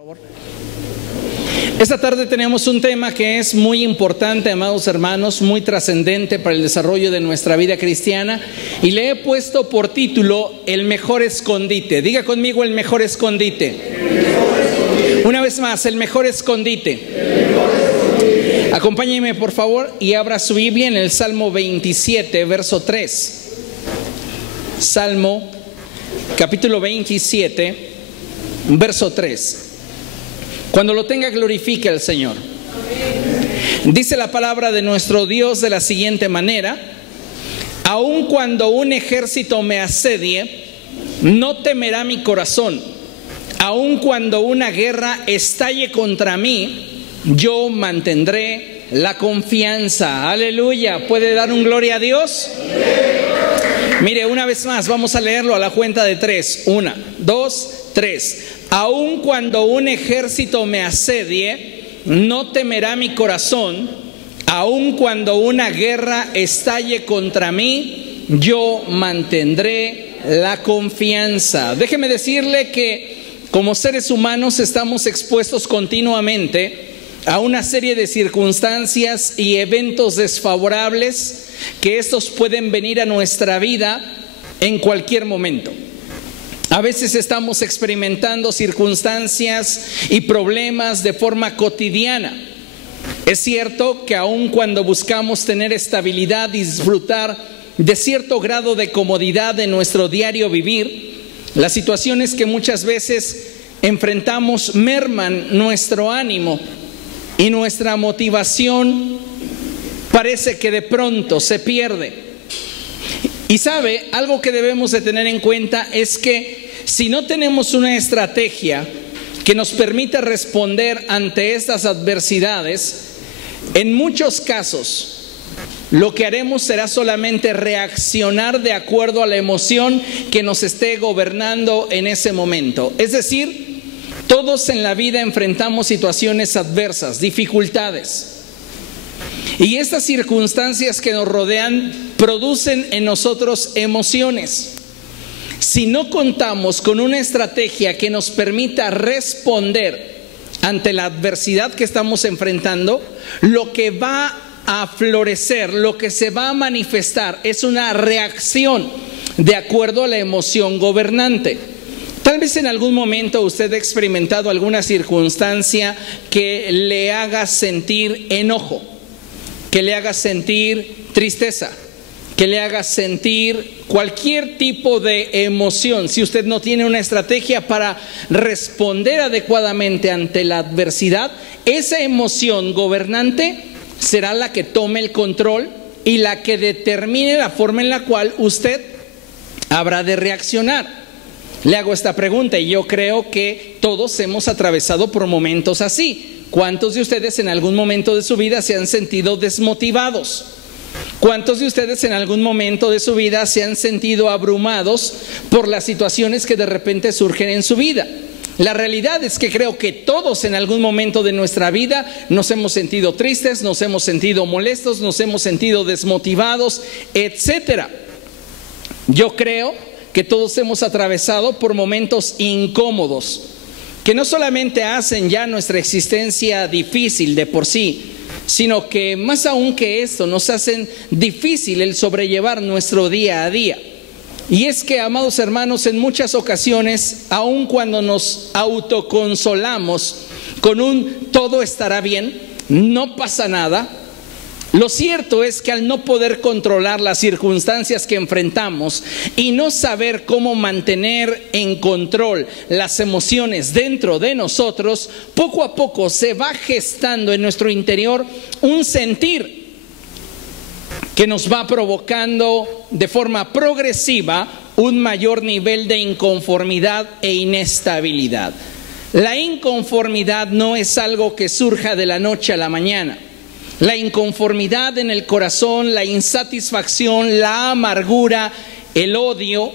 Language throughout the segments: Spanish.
Por favor. Esta tarde tenemos un tema que es muy importante, amados hermanos, muy trascendente para el desarrollo de nuestra vida cristiana, y le he puesto por título El mejor escondite. Diga conmigo: el mejor escondite. Una vez más, el mejor escondite. Acompáñeme por favor y abra su Biblia en el Salmo 27, verso 3. Salmo capítulo 27, verso 3. Cuando lo tenga, glorifique al Señor. Dice la palabra de nuestro Dios de la siguiente manera: aun cuando un ejército me asedie, no temerá mi corazón. Aun cuando una guerra estalle contra mí, yo mantendré la confianza. Aleluya. ¿Puede dar un gloria a Dios? Mire, una vez más, vamos a leerlo a la cuenta de 3. 1, 2, 3. Aun cuando un ejército me asedie, no temerá mi corazón. Aun cuando una guerra estalle contra mí, yo mantendré la confianza. Déjeme decirle que como seres humanos estamos expuestos continuamente a una serie de circunstancias y eventos desfavorables, que estos pueden venir a nuestra vida en cualquier momento. A veces estamos experimentando circunstancias y problemas de forma cotidiana. Es cierto que aun cuando buscamos tener estabilidad y disfrutar de cierto grado de comodidad en nuestro diario vivir, las situaciones que muchas veces enfrentamos merman nuestro ánimo y nuestra motivación parece que de pronto se pierde. Y sabe, algo que debemos de tener en cuenta es que si no tenemos una estrategia que nos permita responder ante estas adversidades, en muchos casos lo que haremos será solamente reaccionar de acuerdo a la emoción que nos esté gobernando en ese momento. Es decir, todos en la vida enfrentamos situaciones adversas, dificultades. Y estas circunstancias que nos rodean producen en nosotros emociones. Si no contamos con una estrategia que nos permita responder ante la adversidad que estamos enfrentando, lo que va a florecer, lo que se va a manifestar es una reacción de acuerdo a la emoción gobernante. Tal vez en algún momento usted ha experimentado alguna circunstancia que le haga sentir enojo, que le haga sentir tristeza, que le haga sentir cualquier tipo de emoción. Si usted no tiene una estrategia para responder adecuadamente ante la adversidad, esa emoción gobernante será la que tome el control y la que determine la forma en la cual usted habrá de reaccionar. Le hago esta pregunta y yo creo que todos hemos atravesado por momentos así. ¿Cuántos de ustedes en algún momento de su vida se han sentido desmotivados? ¿Cuántos de ustedes en algún momento de su vida se han sentido abrumados por las situaciones que de repente surgen en su vida? La realidad es que creo que todos en algún momento de nuestra vida nos hemos sentido tristes, nos hemos sentido molestos, nos hemos sentido desmotivados, etcétera. Yo creo que todos hemos atravesado por momentos incómodos, que no solamente hacen ya nuestra existencia difícil de por sí, sino que más aún que esto nos hacen difícil el sobrellevar nuestro día a día. Y es que, amados hermanos, en muchas ocasiones, aun cuando nos autoconsolamos con un todo estará bien, no pasa nada, lo cierto es que al no poder controlar las circunstancias que enfrentamos y no saber cómo mantener en control las emociones dentro de nosotros, poco a poco se va gestando en nuestro interior un sentir que nos va provocando de forma progresiva un mayor nivel de inconformidad e inestabilidad. La inconformidad no es algo que surja de la noche a la mañana. La inconformidad en el corazón, la insatisfacción, la amargura, el odio,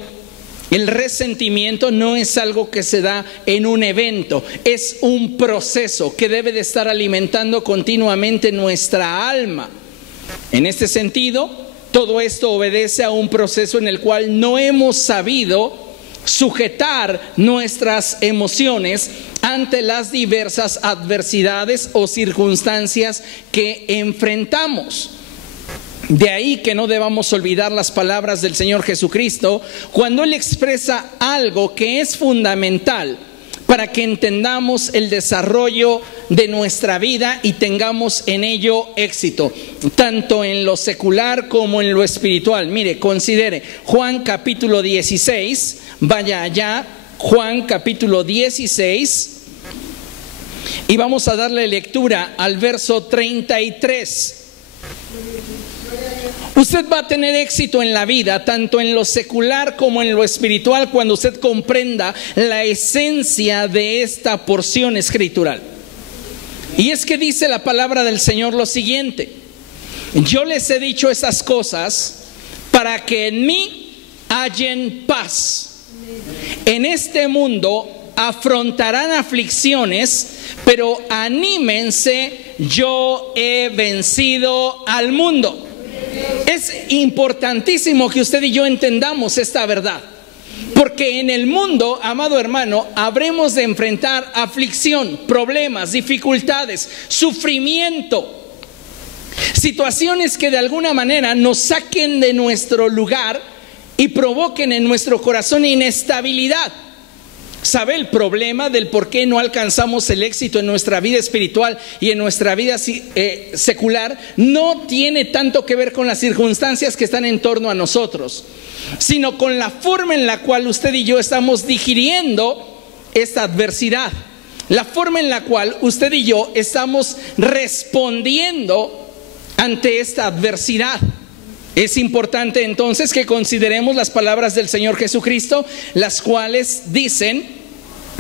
el resentimiento no es algo que se da en un evento, es un proceso que debe de estar alimentando continuamente nuestra alma. En este sentido, todo esto obedece a un proceso en el cual no hemos sabido sujetar nuestras emociones ante las diversas adversidades o circunstancias que enfrentamos. De ahí que no debamos olvidar las palabras del Señor Jesucristo cuando Él expresa algo que es fundamental para que entendamos el desarrollo de nuestra vida y tengamos en ello éxito, tanto en lo secular como en lo espiritual. Mire, considere Juan capítulo 16, vaya allá, Juan capítulo 16, y vamos a darle lectura al verso 33. Usted va a tener éxito en la vida, tanto en lo secular como en lo espiritual, cuando usted comprenda la esencia de esta porción escritural. Y es que dice la palabra del Señor lo siguiente: yo les he dicho esas cosas para que en mí hallen paz. En este mundo afrontarán aflicciones, pero anímense, yo he vencido al mundo. Es importantísimo que usted y yo entendamos esta verdad, porque en el mundo, amado hermano, habremos de enfrentar aflicción, problemas, dificultades, sufrimiento, situaciones que de alguna manera nos saquen de nuestro lugar y provoquen en nuestro corazón inestabilidad. ¿Sabe el problema del por qué no alcanzamos el éxito en nuestra vida espiritual y en nuestra vida secular? No tiene tanto que ver con las circunstancias que están en torno a nosotros, sino con la forma en la cual usted y yo estamos digiriendo esta adversidad, la forma en la cual usted y yo estamos respondiendo ante esta adversidad. Es importante entonces que consideremos las palabras del Señor Jesucristo, las cuales dicen: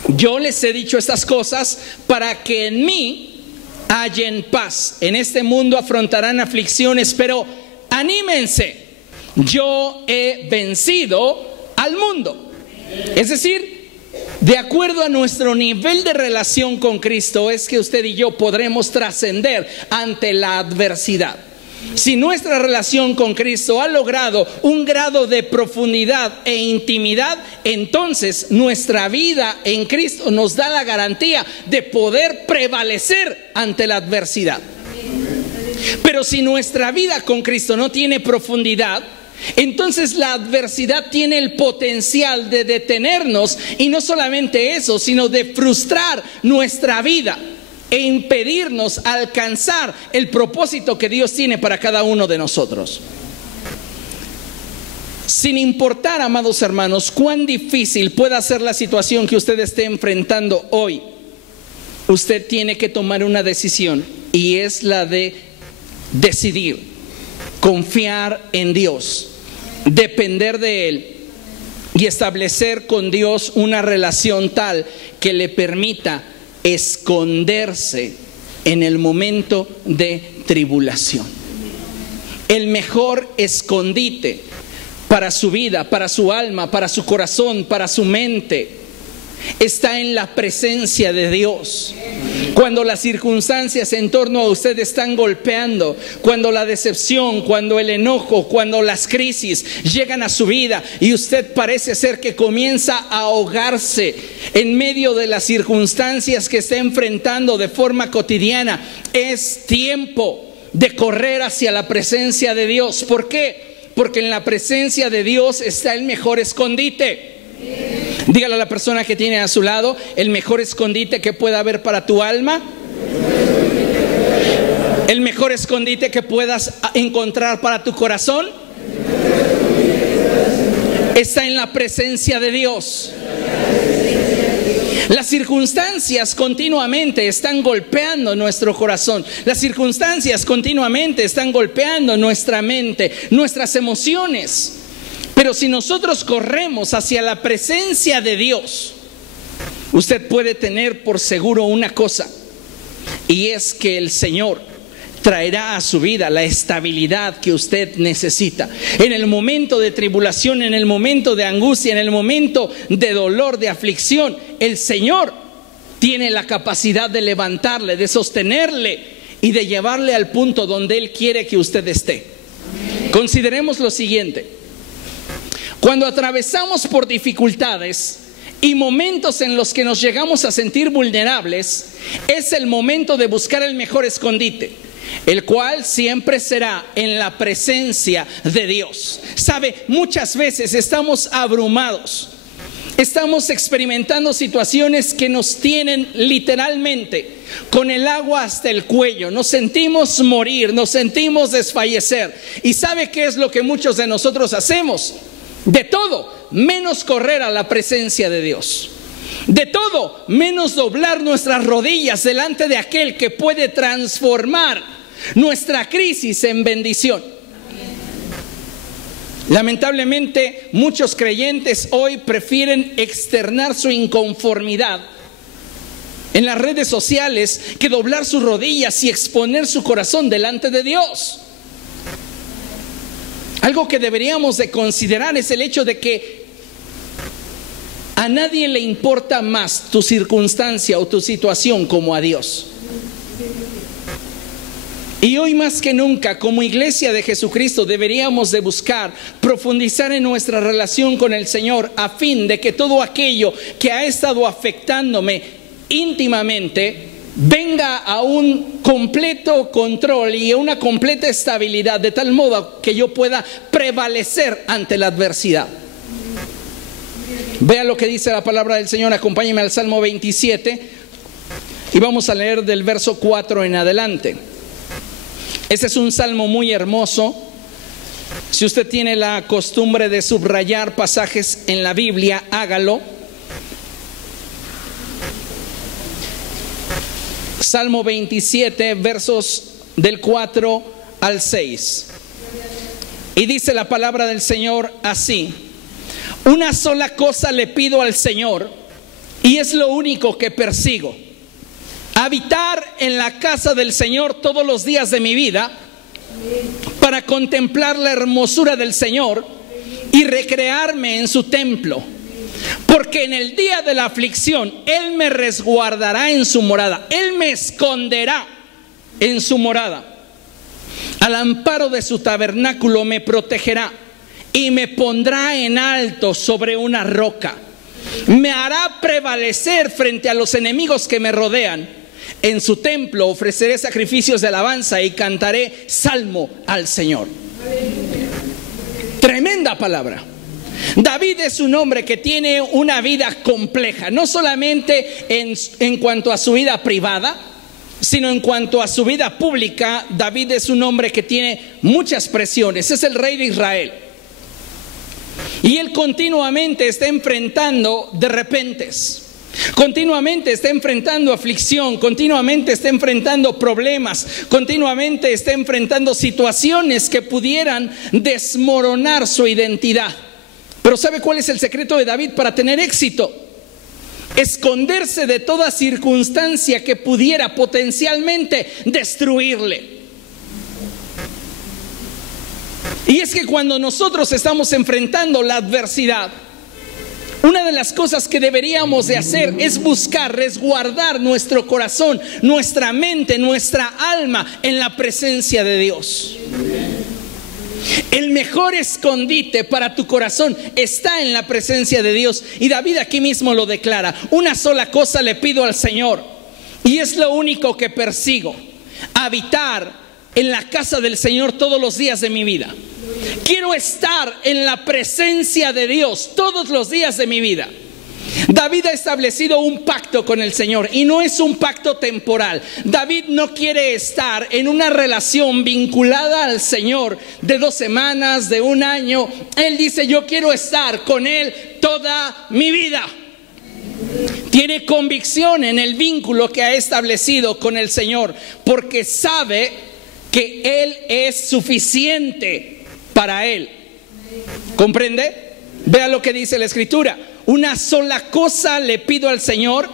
yo les he dicho estas cosas para que en mí hallen paz. En este mundo afrontarán aflicciones, pero anímense, yo he vencido al mundo. Es decir, de acuerdo a nuestro nivel de relación con Cristo, es que usted y yo podremos trascender ante la adversidad. Si nuestra relación con Cristo ha logrado un grado de profundidad e intimidad, entonces nuestra vida en Cristo nos da la garantía de poder prevalecer ante la adversidad. Pero si nuestra vida con Cristo no tiene profundidad, entonces la adversidad tiene el potencial de detenernos, y no solamente eso, sino de frustrar nuestra vida e impedirnos alcanzar el propósito que Dios tiene para cada uno de nosotros. Sin importar, amados hermanos, cuán difícil pueda ser la situación que usted esté enfrentando hoy, usted tiene que tomar una decisión, y es la de decidir confiar en Dios, depender de Él y establecer con Dios una relación tal que le permita esconderse en el momento de tribulación. El mejor escondite para su vida, para su alma, para su corazón, para su mente, está en la presencia de Dios. Cuando las circunstancias en torno a usted están golpeando, cuando la decepción, cuando el enojo, cuando las crisis llegan a su vida y usted parece ser que comienza a ahogarse en medio de las circunstancias que está enfrentando de forma cotidiana, es tiempo de correr hacia la presencia de Dios. ¿Por qué? Porque en la presencia de Dios está el mejor escondite. Dígale a la persona que tiene a su lado: el mejor escondite que pueda haber para tu alma, el mejor escondite que puedas encontrar para tu corazón, está en la presencia de Dios. Las circunstancias continuamente están golpeando nuestro corazón. Las circunstancias continuamente están golpeando nuestra mente, nuestras emociones. Pero si nosotros corremos hacia la presencia de Dios, usted puede tener por seguro una cosa, y es que el Señor traerá a su vida la estabilidad que usted necesita. En el momento de tribulación, en el momento de angustia, en el momento de dolor, de aflicción, el Señor tiene la capacidad de levantarle, de sostenerle y de llevarle al punto donde Él quiere que usted esté. Consideremos lo siguiente: Cuando atravesamos por dificultades y momentos en los que nos llegamos a sentir vulnerables, es el momento de buscar el mejor escondite, el cual siempre será en la presencia de Dios. Sabe, muchas veces estamos abrumados, estamos experimentando situaciones que nos tienen literalmente con el agua hasta el cuello, nos sentimos morir, nos sentimos desfallecer. ¿Y sabe qué es lo que muchos de nosotros hacemos? De todo menos correr a la presencia de Dios. De todo menos doblar nuestras rodillas delante de aquel que puede transformar nuestra crisis en bendición. Lamentablemente, muchos creyentes hoy prefieren externar su inconformidad en las redes sociales que doblar sus rodillas y exponer su corazón delante de Dios. Algo que deberíamos de considerar es el hecho de que a nadie le importa más tu circunstancia o tu situación como a Dios. Y hoy más que nunca, como iglesia de Jesucristo, deberíamos de buscar profundizar en nuestra relación con el Señor, a fin de que todo aquello que ha estado afectándome íntimamente venga a un completo control y a una completa estabilidad, de tal modo que yo pueda prevalecer ante la adversidad. Vea lo que dice la palabra del Señor. Acompáñeme al Salmo 27 y vamos a leer del verso 4 en adelante. Este es un salmo muy hermoso. Si usted tiene la costumbre de subrayar pasajes en la Biblia, hágalo. Salmo 27, versos del 4 al 6. Y dice la palabra del Señor así: una sola cosa le pido al Señor, y es lo único que persigo: habitar en la casa del Señor todos los días de mi vida, para contemplar la hermosura del Señor y recrearme en su templo. Porque en el día de la aflicción Él me resguardará en su morada, Él me esconderá en su morada. Al amparo de su tabernáculo me protegerá y me pondrá en alto sobre una roca. Me hará prevalecer frente a los enemigos que me rodean. En su templo ofreceré sacrificios de alabanza y cantaré salmo al Señor. Tremenda palabra. David es un hombre que tiene una vida compleja, no solamente en cuanto a su vida privada, sino en cuanto a su vida pública. David es un hombre que tiene muchas presiones, es el rey de Israel. Y él continuamente está enfrentando de repentes, continuamente está enfrentando aflicción, continuamente está enfrentando problemas, continuamente está enfrentando situaciones que pudieran desmoronar su identidad. Pero ¿sabe cuál es el secreto de David para tener éxito? Esconderse de toda circunstancia que pudiera potencialmente destruirle. Y es que cuando nosotros estamos enfrentando la adversidad, una de las cosas que deberíamos de hacer es buscar resguardar nuestro corazón, nuestra mente, nuestra alma en la presencia de Dios. El mejor escondite para tu corazón está en la presencia de Dios. Y David aquí mismo lo declara: una sola cosa le pido al Señor, y es lo único que persigo: habitar en la casa del Señor todos los días de mi vida. Quiero estar en la presencia de Dios todos los días de mi vida. David ha establecido un pacto con el Señor, y no es un pacto temporal. David no quiere estar en una relación vinculada al Señor de 2 semanas, de 1 año. Él dice: yo quiero estar con Él toda mi vida. Tiene convicción en el vínculo que ha establecido con el Señor, porque sabe que Él es suficiente para él. ¿Comprende? Vea lo que dice la Escritura: una sola cosa le pido al Señor,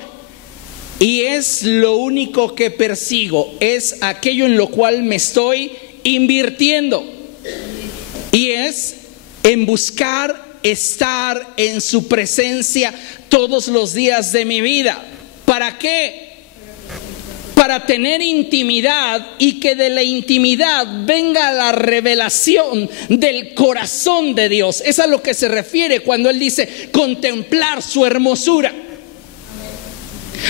y es lo único que persigo, es aquello en lo cual me estoy invirtiendo, y es en buscar estar en su presencia todos los días de mi vida. ¿Para qué? para tener intimidad y que de la intimidad venga la revelación del corazón de Dios. Es a lo que se refiere cuando Él dice contemplar su hermosura.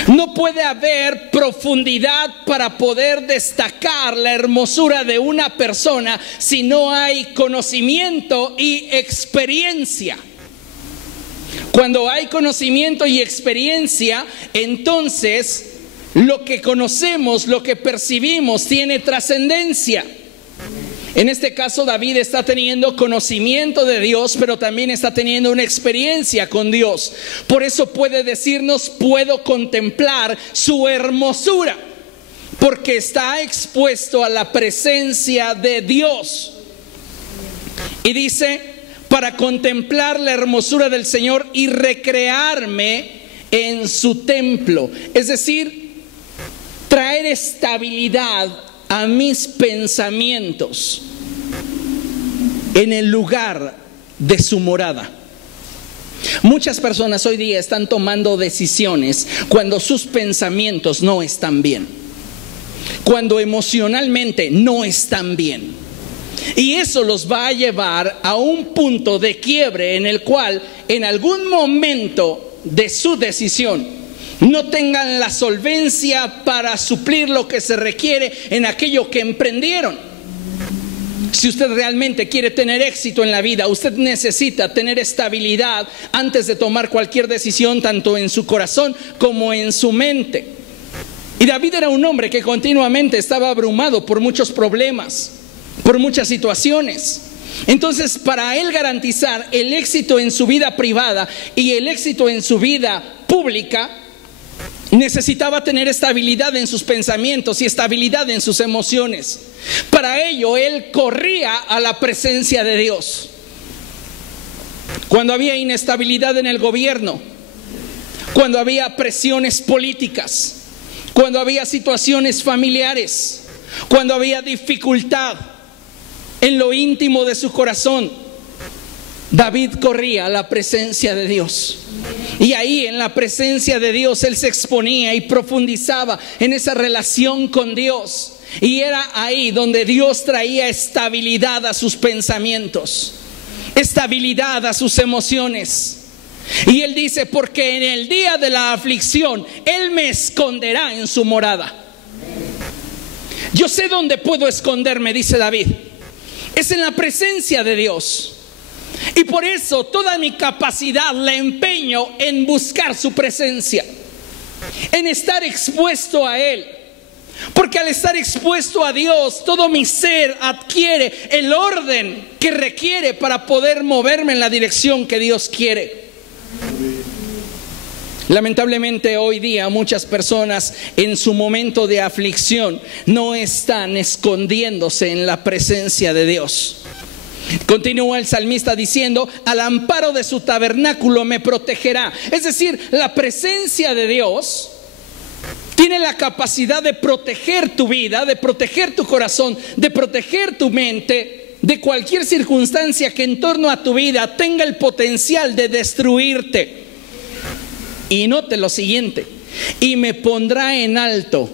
No puede haber profundidad para poder destacar la hermosura de una persona si no hay conocimiento y experiencia. Cuando hay conocimiento y experiencia, entonces lo que conocemos, lo que percibimos tiene trascendencia. En este caso, David está teniendo conocimiento de Dios, pero también está teniendo una experiencia con Dios. Por eso puede decirnos, puedo contemplar su hermosura, porque está expuesto a la presencia de Dios. Y dice, para contemplar la hermosura del Señor y recrearme en su templo. Es decir, traer estabilidad a mis pensamientos en el lugar de su morada. Muchas personas hoy día están tomando decisiones cuando sus pensamientos no están bien, cuando emocionalmente no están bien. Y eso los va a llevar a un punto de quiebre en el cual en algún momento de su decisión no tengan la solvencia para suplir lo que se requiere en aquello que emprendieron. Si usted realmente quiere tener éxito en la vida, usted necesita tener estabilidad antes de tomar cualquier decisión, tanto en su corazón como en su mente. Y David era un hombre que continuamente estaba abrumado por muchos problemas, por muchas situaciones. Entonces, para él garantizar el éxito en su vida privada y el éxito en su vida pública, necesitaba tener estabilidad en sus pensamientos y estabilidad en sus emociones. Para ello, él corría a la presencia de Dios. Cuando había inestabilidad en el gobierno, cuando había presiones políticas, cuando había situaciones familiares, cuando había dificultad en lo íntimo de su corazón, David corría a la presencia de Dios. Y ahí en la presencia de Dios él se exponía y profundizaba en esa relación con Dios. Y era ahí donde Dios traía estabilidad a sus pensamientos, estabilidad a sus emociones. Y él dice, porque en el día de la aflicción él me esconderá en su morada. Yo sé dónde puedo esconderme, dice David. Es en la presencia de Dios. Y por eso toda mi capacidad la empeño en buscar su presencia, en estar expuesto a Él. Porque al estar expuesto a Dios, todo mi ser adquiere el orden que requiere para poder moverme en la dirección que Dios quiere. Lamentablemente hoy día muchas personas en su momento de aflicción no están escondiéndose en la presencia de Dios. Continúa el salmista diciendo, al amparo de su tabernáculo me protegerá. Es decir, la presencia de Dios tiene la capacidad de proteger tu vida, de proteger tu corazón, de proteger tu mente de cualquier circunstancia que en torno a tu vida tenga el potencial de destruirte. Y note lo siguiente, y me pondrá en alto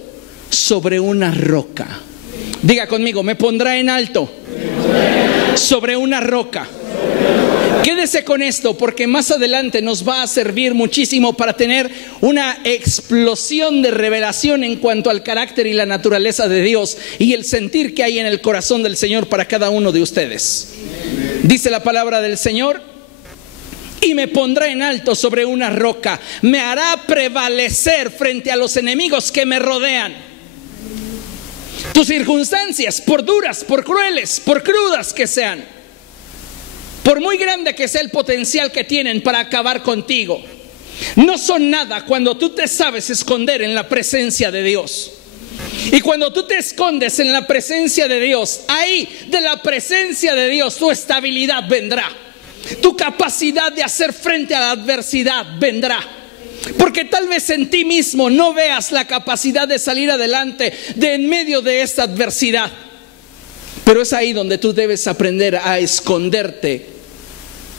sobre una roca. Diga conmigo, me pondrá en alto sobre una roca. Quédese con esto porque más adelante nos va a servir muchísimo para tener una explosión de revelación en cuanto al carácter y la naturaleza de Dios y el sentir que hay en el corazón del Señor para cada uno de ustedes. Dice la palabra del Señor, y me pondrá en alto sobre una roca, me hará prevalecer frente a los enemigos que me rodean. Tus circunstancias, por duras, por crueles, por crudas que sean, por muy grande que sea el potencial que tienen para acabar contigo, no son nada cuando tú te sabes esconder en la presencia de Dios. Y cuando tú te escondes en la presencia de Dios, ahí de la presencia de Dios tu estabilidad vendrá, tu capacidad de hacer frente a la adversidad vendrá. Porque tal vez en ti mismo no veas la capacidad de salir adelante de en medio de esta adversidad. Pero es ahí donde tú debes aprender a esconderte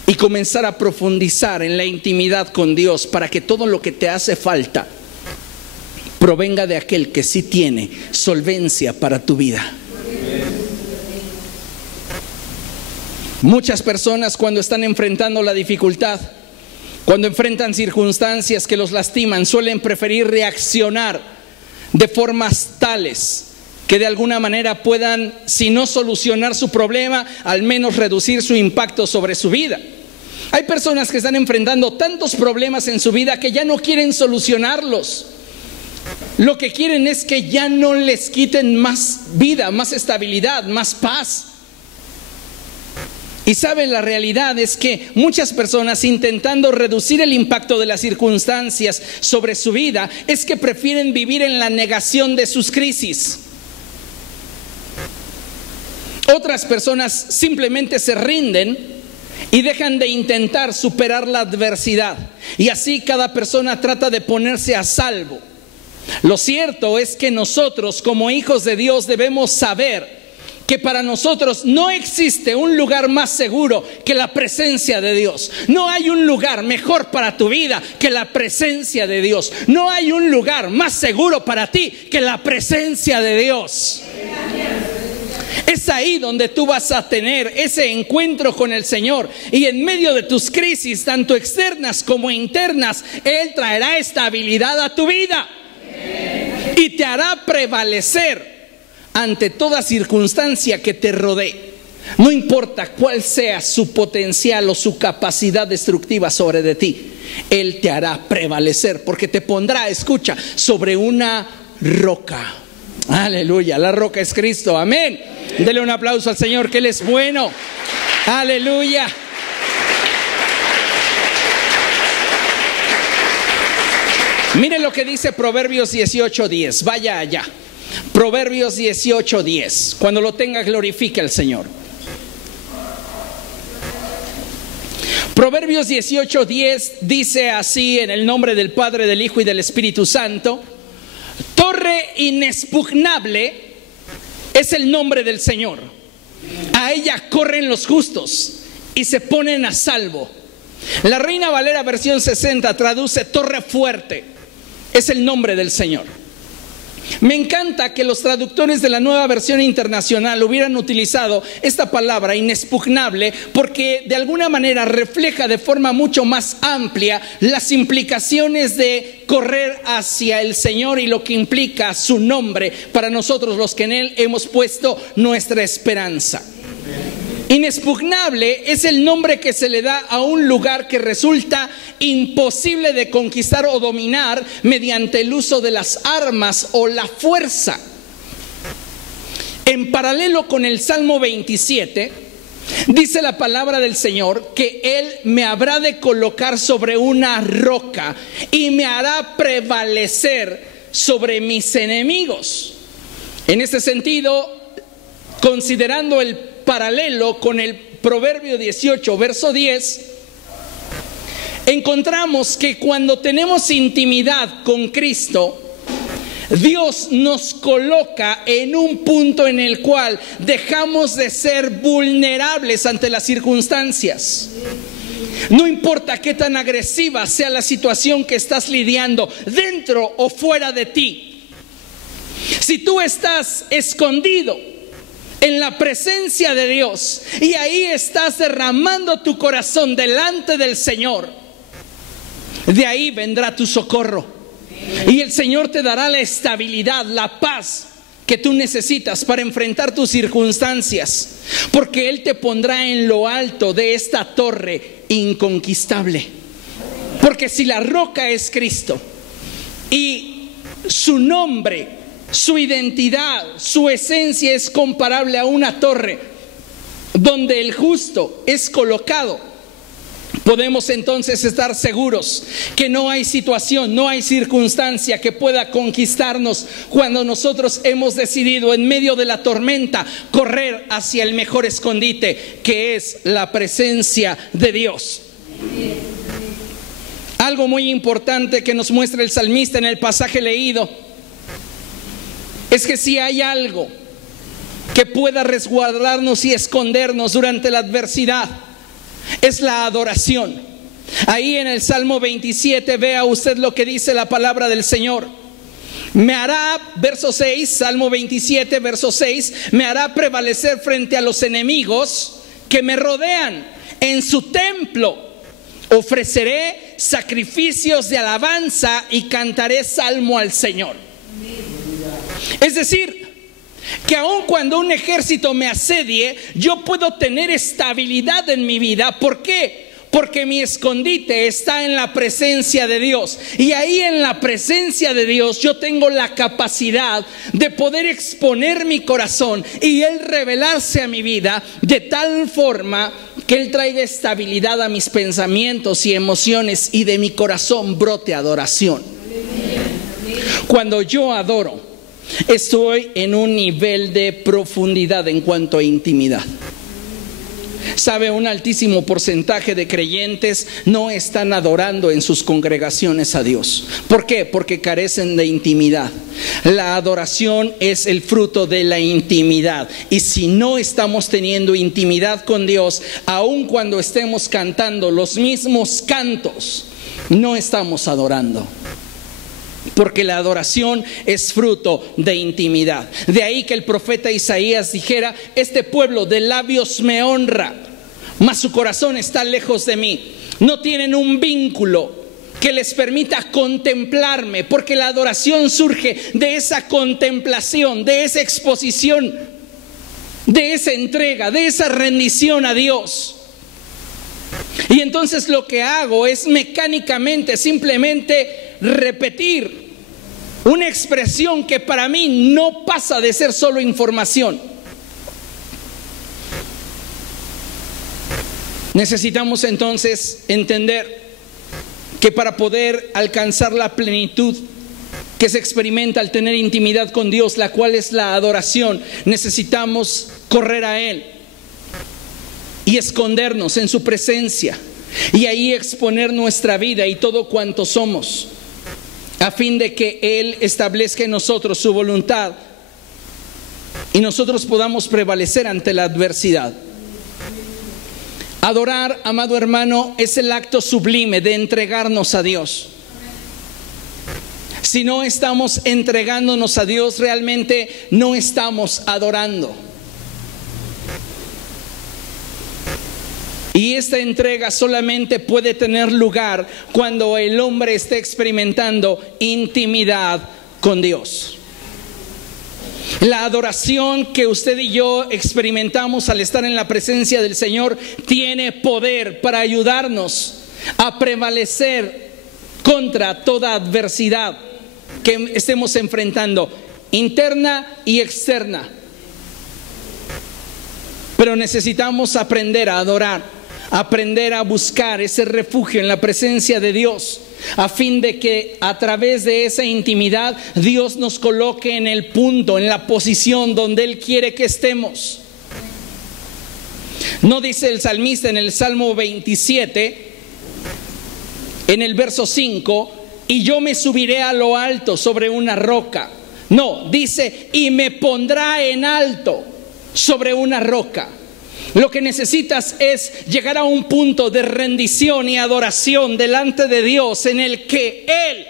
y comenzar a profundizar en la intimidad con Dios para que todo lo que te hace falta provenga de aquel que sí tiene solvencia para tu vida. Muchas personas, cuando están enfrentando la dificultad, cuando enfrentan circunstancias que los lastiman, suelen preferir reaccionar de formas tales que de alguna manera puedan, si no solucionar su problema, al menos reducir su impacto sobre su vida. Hay personas que están enfrentando tantos problemas en su vida que ya no quieren solucionarlos. Lo que quieren es que ya no les quiten más vida, más estabilidad, más paz. Y saben, la realidad es que muchas personas, intentando reducir el impacto de las circunstancias sobre su vida, es que prefieren vivir en la negación de sus crisis. Otras personas simplemente se rinden y dejan de intentar superar la adversidad. Y así cada persona trata de ponerse a salvo. Lo cierto es que nosotros, como hijos de Dios, debemos saber que para nosotros no existe un lugar más seguro que la presencia de Dios. No hay un lugar mejor para tu vida que la presencia de Dios. No hay un lugar más seguro para ti que la presencia de Dios. Es ahí donde tú vas a tener ese encuentro con el Señor. Y en medio de tus crisis, tanto externas como internas, Él traerá estabilidad a tu vida y te hará prevalecer ante toda circunstancia que te rodee. No importa cuál sea su potencial o su capacidad destructiva sobre de ti, Él te hará prevalecer, porque te pondrá, escucha, sobre una roca. Aleluya, la roca es Cristo, amén. Dele un aplauso al Señor, que Él es bueno. Aleluya. Mire lo que dice Proverbios 18:10. Vaya allá. Proverbios 18:10. Cuando lo tenga, glorifique al Señor. Proverbios 18:10 dice así, en el nombre del Padre, del Hijo y del Espíritu Santo: torre inexpugnable es el nombre del Señor. A ella corren los justos y se ponen a salvo. La Reina Valera versión 60 traduce: torre fuerte es el nombre del Señor. Me encanta que los traductores de la Nueva Versión Internacional hubieran utilizado esta palabra inexpugnable, porque de alguna manera refleja de forma mucho más amplia las implicaciones de correr hacia el Señor y lo que implica su nombre para nosotros los que en Él hemos puesto nuestra esperanza. Inexpugnable es el nombre que se le da a un lugar que resulta imposible de conquistar o dominar mediante el uso de las armas o la fuerza. En paralelo con el Salmo 27, dice la palabra del Señor que Él me habrá de colocar sobre una roca y me hará prevalecer sobre mis enemigos. En este sentido, considerando el paralelo con el Proverbio 18, verso 10, encontramos que cuando tenemos intimidad con Cristo, Dios nos coloca en un punto en el cual dejamos de ser vulnerables ante las circunstancias. No importa qué tan agresiva sea la situación que estás lidiando, dentro o fuera de ti. Si tú estás escondido en la presencia de Dios y ahí estás derramando tu corazón delante del Señor, de ahí vendrá tu socorro y el Señor te dará la estabilidad, la paz que tú necesitas para enfrentar tus circunstancias, porque Él te pondrá en lo alto de esta torre inconquistable. Porque si la roca es Cristo y su nombre, su identidad, su esencia es comparable a una torre donde el justo es colocado, podemos entonces estar seguros que no hay situación, no hay circunstancia que pueda conquistarnos cuando nosotros hemos decidido en medio de la tormenta correr hacia el mejor escondite, que es la presencia de Dios. Algo muy importante que nos muestra el salmista en el pasaje leído es que si hay algo que pueda resguardarnos y escondernos durante la adversidad, es la adoración. Ahí en el Salmo 27, vea usted lo que dice la palabra del Señor. Me hará, verso 6, Salmo 27, verso 6, me hará prevalecer frente a los enemigos que me rodean. En su templo ofreceré sacrificios de alabanza y cantaré salmo al Señor. Es decir, que aun cuando un ejército me asedie, yo puedo tener estabilidad en mi vida. ¿Por qué? Porque mi escondite está en la presencia de Dios. Y ahí en la presencia de Dios yo tengo la capacidad de poder exponer mi corazón y Él revelarse a mi vida de tal forma que Él traiga estabilidad a mis pensamientos y emociones y de mi corazón brote adoración. Cuando yo adoro, estoy en un nivel de profundidad en cuanto a intimidad. Sabe, un altísimo porcentaje de creyentes no están adorando en sus congregaciones a Dios. ¿Por qué? Porque carecen de intimidad. La adoración es el fruto de la intimidad. Y si no estamos teniendo intimidad con Dios, aun cuando estemos cantando los mismos cantos, no estamos adorando. Porque la adoración es fruto de intimidad. De ahí que el profeta Isaías dijera: este pueblo de labios me honra, mas su corazón está lejos de mí. No tienen un vínculo que les permita contemplarme, porque la adoración surge de esa contemplación, de esa exposición, de esa entrega, de esa rendición a Dios. Y entonces lo que hago es mecánicamente simplemente repetir una expresión que para mí no pasa de ser solo información. Necesitamos entonces entender que para poder alcanzar la plenitud que se experimenta al tener intimidad con Dios, la cual es la adoración, necesitamos correr a Él y escondernos en su presencia y ahí exponer nuestra vida y todo cuanto somos, a fin de que Él establezca en nosotros su voluntad y nosotros podamos prevalecer ante la adversidad. Adorar, amado hermano, es el acto sublime de entregarnos a Dios. Si no estamos entregándonos a Dios, realmente no estamos adorando. Y esta entrega solamente puede tener lugar cuando el hombre esté experimentando intimidad con Dios. La adoración que usted y yo experimentamos al estar en la presencia del Señor tiene poder para ayudarnos a prevalecer contra toda adversidad que estemos enfrentando, interna y externa. Pero necesitamos aprender a adorar, aprender a buscar ese refugio en la presencia de Dios, a fin de que a través de esa intimidad Dios nos coloque en el punto, en la posición donde Él quiere que estemos. ¿No dice el salmista en el Salmo 27, en el verso 5, y yo me subiré a lo alto sobre una roca? No, dice, y me pondrá en alto sobre una roca. Lo que necesitas es llegar a un punto de rendición y adoración delante de Dios, en el que Él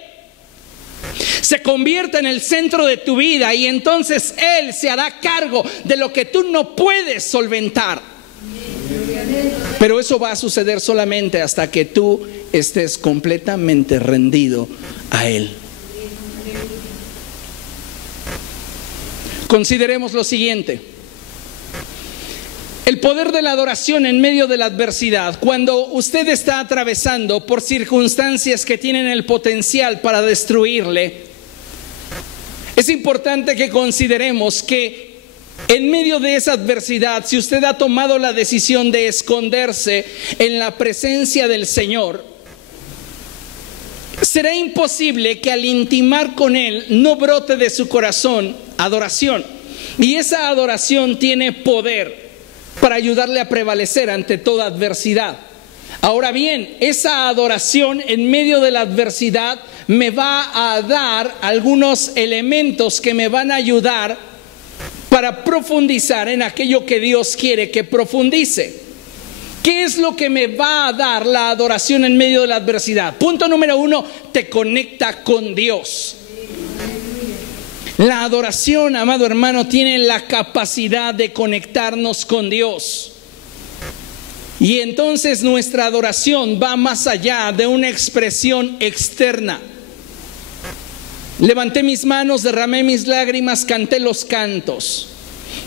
se convierta en el centro de tu vida, y entonces Él se hará cargo de lo que tú no puedes solventar. Pero eso va a suceder solamente hasta que tú estés completamente rendido a Él. Consideremos lo siguiente: el poder de la adoración en medio de la adversidad. Cuando usted está atravesando por circunstancias que tienen el potencial para destruirle, es importante que consideremos que en medio de esa adversidad, si usted ha tomado la decisión de esconderse en la presencia del Señor, será imposible que al intimar con Él no brote de su corazón adoración. Y esa adoración tiene poder para ayudarle a prevalecer ante toda adversidad. Ahora bien, esa adoración en medio de la adversidad me va a dar algunos elementos que me van a ayudar para profundizar en aquello que Dios quiere que profundice. ¿Qué es lo que me va a dar la adoración en medio de la adversidad? Punto número 1, te conecta con Dios. La adoración, amado hermano, tiene la capacidad de conectarnos con Dios. Y entonces nuestra adoración va más allá de una expresión externa. Levanté mis manos, derramé mis lágrimas, canté los cantos.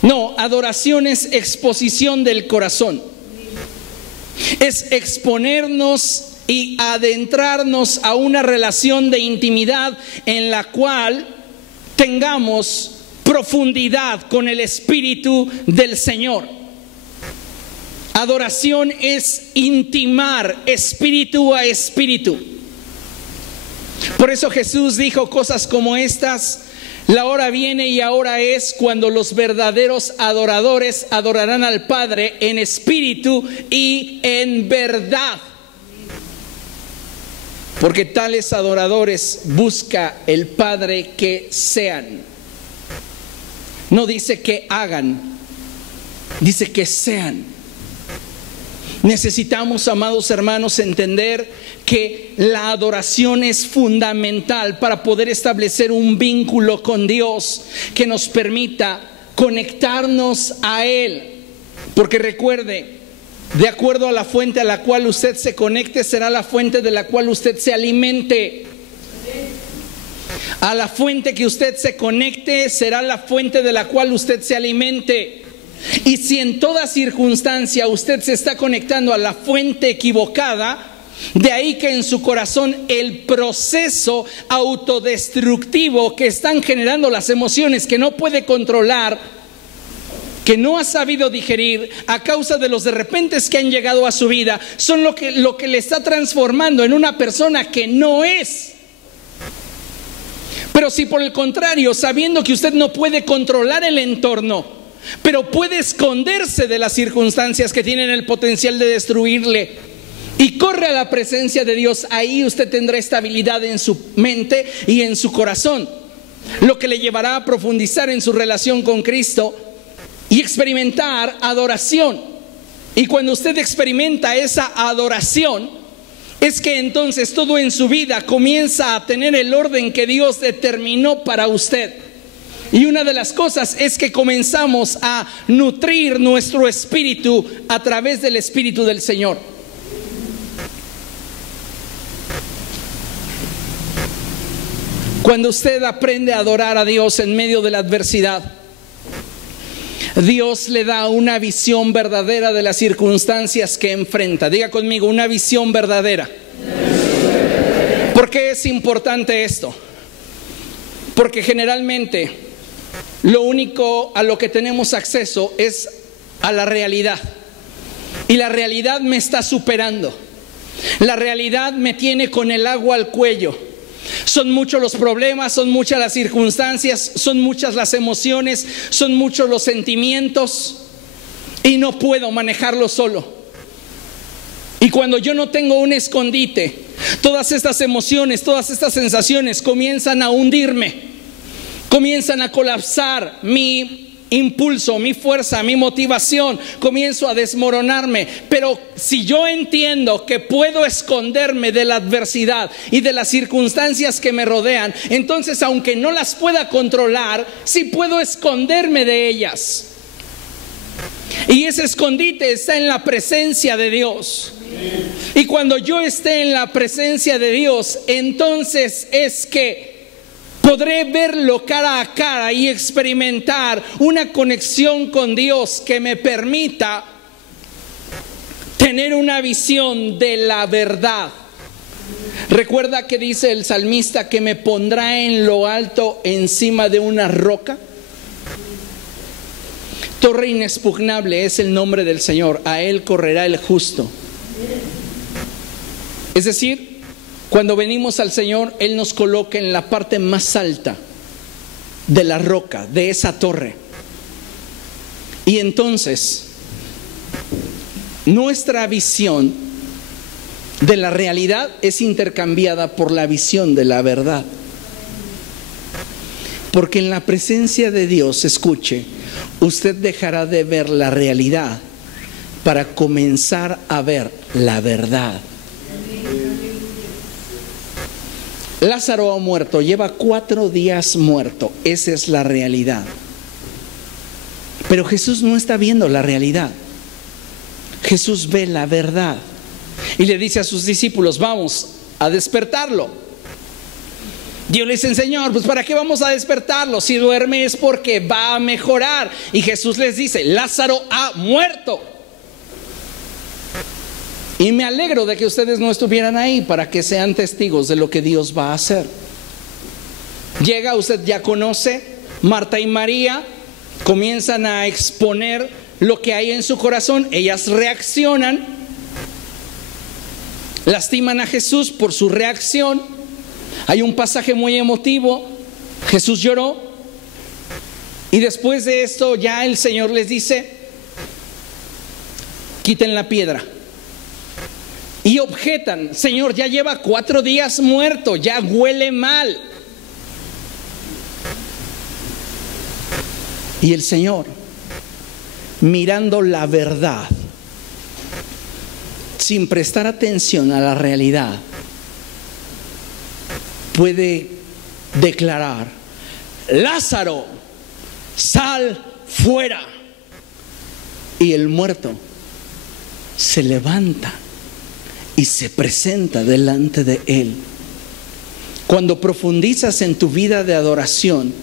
No, adoración es exposición del corazón. Es exponernos y adentrarnos a una relación de intimidad en la cual tengamos profundidad con el Espíritu del Señor. Adoración es intimar espíritu a espíritu. Por eso Jesús dijo cosas como estas: la hora viene y ahora es cuando los verdaderos adoradores adorarán al Padre en espíritu y en verdad. Porque tales adoradores busca el Padre que sean. No dice que hagan, dice que sean. Necesitamos, amados hermanos, entender que la adoración es fundamental para poder establecer un vínculo con Dios que nos permita conectarnos a Él. Porque recuerde, de acuerdo a la fuente a la cual usted se conecte, será la fuente de la cual usted se alimente. A la fuente que usted se conecte, será la fuente de la cual usted se alimente. Y si en toda circunstancia usted se está conectando a la fuente equivocada, de ahí que en su corazón el proceso autodestructivo que están generando las emociones que no puede controlar, que no ha sabido digerir a causa de los de repentes que han llegado a su vida, son lo que le está transformando en una persona que no es. Pero si por el contrario, sabiendo que usted no puede controlar el entorno, pero puede esconderse de las circunstancias que tienen el potencial de destruirle, y corre a la presencia de Dios, ahí usted tendrá estabilidad en su mente y en su corazón, lo que le llevará a profundizar en su relación con Cristo y experimentar adoración. Y cuando usted experimenta esa adoración, es que entonces todo en su vida comienza a tener el orden que Dios determinó para usted. Y una de las cosas es que comenzamos a nutrir nuestro espíritu a través del Espíritu del Señor. Cuando usted aprende a adorar a Dios en medio de la adversidad, Dios le da una visión verdadera de las circunstancias que enfrenta. Diga conmigo, una visión verdadera. ¿Por qué es importante esto? Porque generalmente lo único a lo que tenemos acceso es a la realidad. Y la realidad me está superando. La realidad me tiene con el agua al cuello. Son muchos los problemas, son muchas las circunstancias, son muchas las emociones, son muchos los sentimientos, y no puedo manejarlo solo. Y cuando yo no tengo un escondite, todas estas emociones, todas estas sensaciones comienzan a hundirme. Comienzan a colapsar mi impulso, mi fuerza, mi motivación. Comienzo a desmoronarme. Pero si yo entiendo que puedo esconderme de la adversidad y de las circunstancias que me rodean, entonces aunque no las pueda controlar, sí puedo esconderme de ellas. Y ese escondite está en la presencia de Dios. Y cuando yo esté en la presencia de Dios, entonces es que podré verlo cara a cara y experimentar una conexión con Dios que me permita tener una visión de la verdad. Recuerda que dice el salmista que me pondrá en lo alto encima de una roca. Torre inexpugnable es el nombre del Señor, a Él correrá el justo. Es decir, cuando venimos al Señor, Él nos coloca en la parte más alta de la roca, de esa torre. Y entonces, nuestra visión de la realidad es intercambiada por la visión de la verdad. Porque en la presencia de Dios, escuche, usted dejará de ver la realidad para comenzar a ver la verdad. Lázaro ha muerto, lleva 4 días muerto. Esa es la realidad. Pero Jesús no está viendo la realidad. Jesús ve la verdad. Y le dice a sus discípulos, vamos a despertarlo. Dios le dice, Señor, pues ¿para qué vamos a despertarlo? Si duerme es porque va a mejorar. Y Jesús les dice, Lázaro ha muerto. Y me alegro de que ustedes no estuvieran ahí para que sean testigos de lo que Dios va a hacer. Llega, usted ya conoce, Marta y María comienzan a exponer lo que hay en su corazón. Ellas reaccionan, lastiman a Jesús por su reacción. Hay un pasaje muy emotivo, Jesús lloró. Y después de esto ya el Señor les dice, quiten la piedra. Y objetan, Señor, ya lleva 4 días muerto, ya huele mal. Y el Señor, mirando la verdad, sin prestar atención a la realidad, puede declarar, Lázaro, sal fuera. Y el muerto se levanta y se presenta delante de él. Cuando profundizas en tu vida de adoración,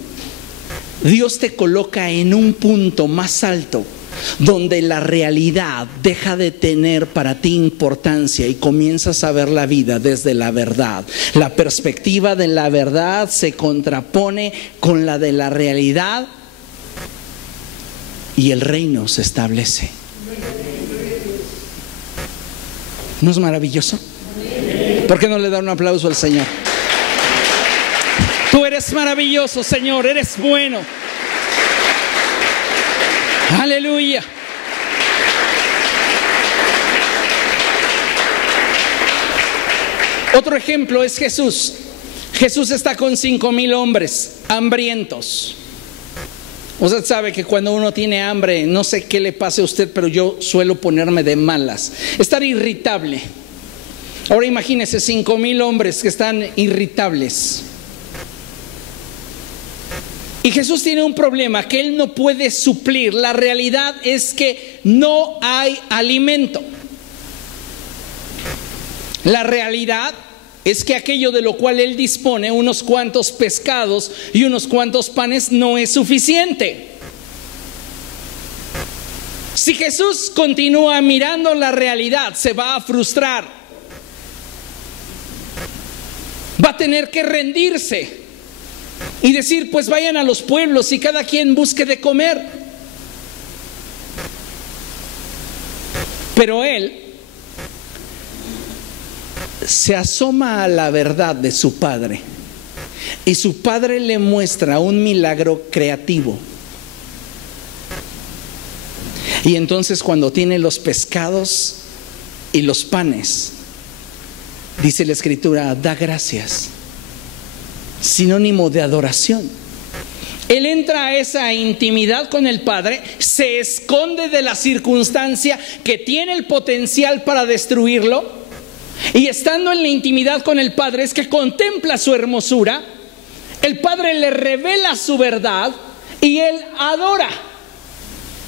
Dios te coloca en un punto más alto, donde la realidad deja de tener para ti importancia y comienzas a ver la vida desde la verdad. La perspectiva de la verdad se contrapone con la de la realidad y el reino se establece. ¿No es maravilloso? ¿Por qué no le da un aplauso al Señor? Tú eres maravilloso, Señor, eres bueno. Aleluya. Otro ejemplo es Jesús. Jesús está con 5,000 hombres hambrientos. Usted sabe que cuando uno tiene hambre, no sé qué le pase a usted, pero yo suelo ponerme de malas, estar irritable. Ahora imagínese 5,000 hombres que están irritables. Y Jesús tiene un problema que Él no puede suplir. La realidad es que no hay alimento. La realidad es que aquello de lo cual Él dispone, unos cuantos pescados y unos cuantos panes, no es suficiente. Si Jesús continúa mirando la realidad, se va a frustrar. Va a tener que rendirse y decir, pues vayan a los pueblos y cada quien busque de comer. Pero Él se asoma a la verdad de su Padre y su Padre le muestra un milagro creativo. Y entonces cuando tiene los pescados y los panes, dice la Escritura, da gracias, sinónimo de adoración. Él entra a esa intimidad con el Padre, se esconde de la circunstancia que tiene el potencial para destruirlo. Y estando en la intimidad con el Padre es que contempla su hermosura, el Padre le revela su verdad y él adora.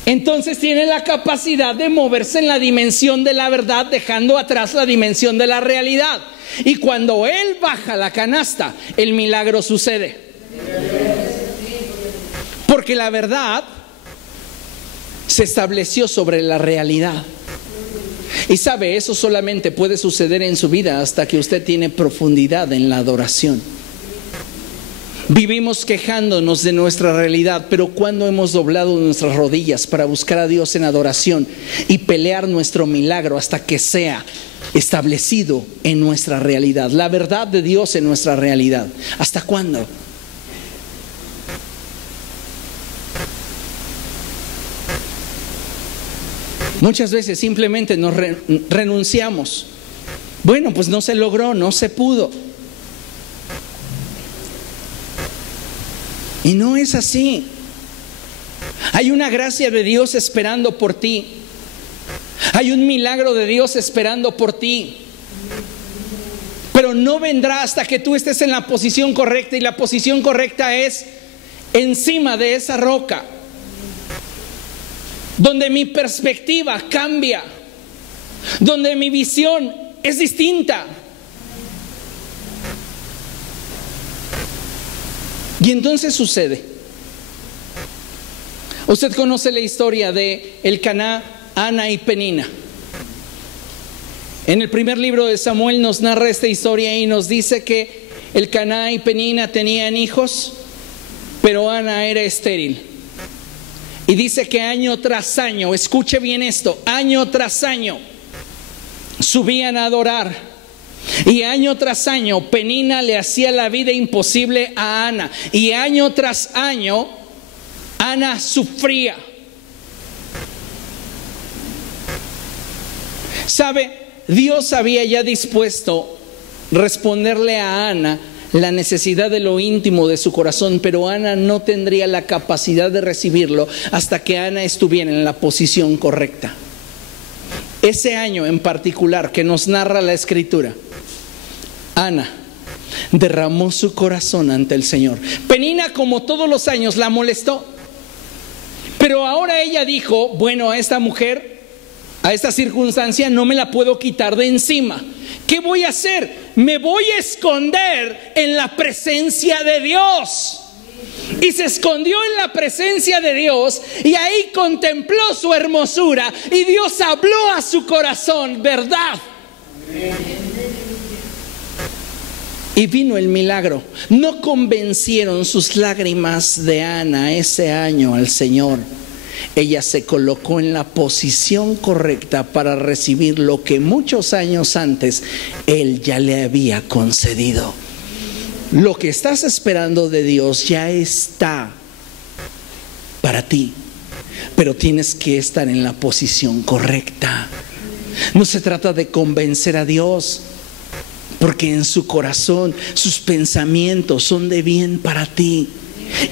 Entonces tiene la capacidad de moverse en la dimensión de la verdad, dejando atrás la dimensión de la realidad. Y cuando él baja la canasta, el milagro sucede. Porque la verdad se estableció sobre la realidad. Y sabe, eso solamente puede suceder en su vida hasta que usted tiene profundidad en la adoración. Vivimos quejándonos de nuestra realidad, pero ¿cuándo hemos doblado nuestras rodillas para buscar a Dios en adoración y pelear nuestro milagro hasta que sea establecido en nuestra realidad? La verdad de Dios en nuestra realidad. ¿Hasta cuándo? Muchas veces simplemente nos renunciamos. Bueno, pues no se logró, no se pudo. Y no es así. Hay una gracia de Dios esperando por ti. Hay un milagro de Dios esperando por ti. Pero pero no vendrá hasta que tú estés en la posición correcta, y la posición correcta es encima de esa roca, donde mi perspectiva cambia, donde mi visión es distinta. Y entonces sucede. Usted conoce la historia de Elcaná, Ana y Penina. En el primer libro de Samuel nos narra esta historia y nos dice que Elcaná y Penina tenían hijos, pero Ana era estéril. Y dice que año tras año, escuche bien esto, año tras año subían a adorar. Y año tras año Penina le hacía la vida imposible a Ana. Y año tras año Ana sufría. ¿Sabe? Dios había ya dispuesto responderle a Ana la necesidad de lo íntimo de su corazón, pero Ana no tendría la capacidad de recibirlo hasta que Ana estuviera en la posición correcta. Ese año en particular que nos narra la Escritura, Ana derramó su corazón ante el Señor. Penina, como todos los años, la molestó, pero ahora ella dijo: bueno, a esta mujer, a esta circunstancia no me la puedo quitar de encima. ¿Qué voy a hacer? Me voy a esconder en la presencia de Dios. Y se escondió en la presencia de Dios, y ahí contempló su hermosura, y Dios habló a su corazón verdad. Y vino el milagro. No convencieron sus lágrimas de Ana ese año al Señor. Ella se colocó en la posición correcta para recibir lo que muchos años antes Él ya le había concedido. Lo que estás esperando de Dios ya está para ti, pero tienes que estar en la posición correcta. No se trata de convencer a Dios, porque en su corazón sus pensamientos son de bien para ti.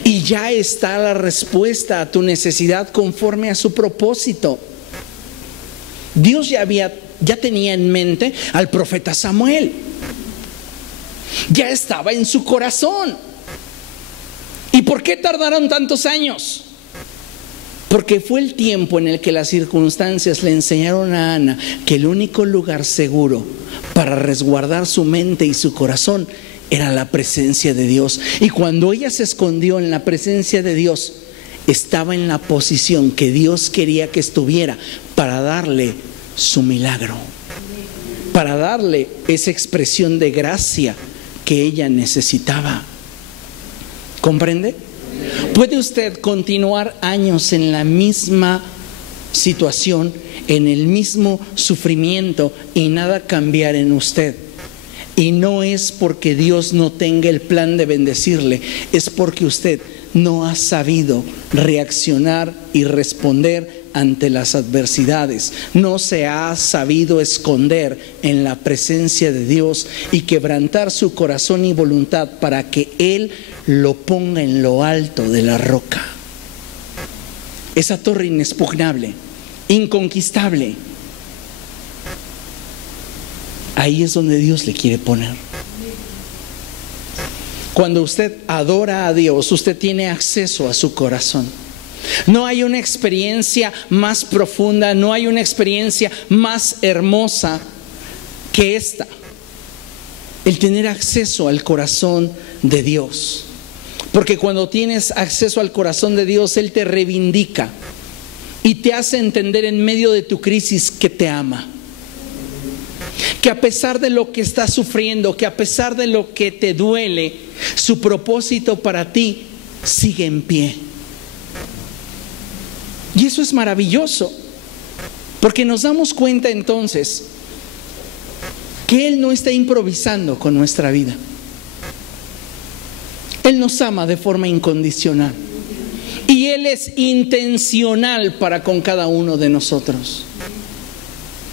Y ya está la respuesta a tu necesidad conforme a su propósito. Dios ya tenía en mente al profeta Samuel. Ya estaba en su corazón. ¿Y por qué tardaron tantos años? Porque fue el tiempo en el que las circunstancias le enseñaron a Ana que el único lugar seguro para resguardar su mente y su corazón era la presencia de Dios. Y cuando ella se escondió en la presencia de Dios, estaba en la posición que Dios quería que estuviera para darle su milagro, para darle esa expresión de gracia que ella necesitaba. ¿Comprende? ¿Puede usted continuar años en la misma situación, en el mismo sufrimiento, y nada cambiar en usted? Y no es porque Dios no tenga el plan de bendecirle, es porque usted no ha sabido reaccionar y responder ante las adversidades. No se ha sabido esconder en la presencia de Dios y quebrantar su corazón y voluntad para que Él lo ponga en lo alto de la roca. Esa torre inexpugnable, inconquistable. Ahí es donde Dios le quiere poner. Cuando usted adora a Dios, usted tiene acceso a su corazón. No hay una experiencia más profunda, no hay una experiencia más hermosa que esta: el tener acceso al corazón de Dios. Porque cuando tienes acceso al corazón de Dios, Él te reivindica y te hace entender en medio de tu crisis que te ama. Que a pesar de lo que estás sufriendo, que a pesar de lo que te duele, su propósito para ti sigue en pie. Y eso es maravilloso, porque nos damos cuenta entonces que Él no está improvisando con nuestra vida. Él nos ama de forma incondicional, y Él es intencional para con cada uno de nosotros.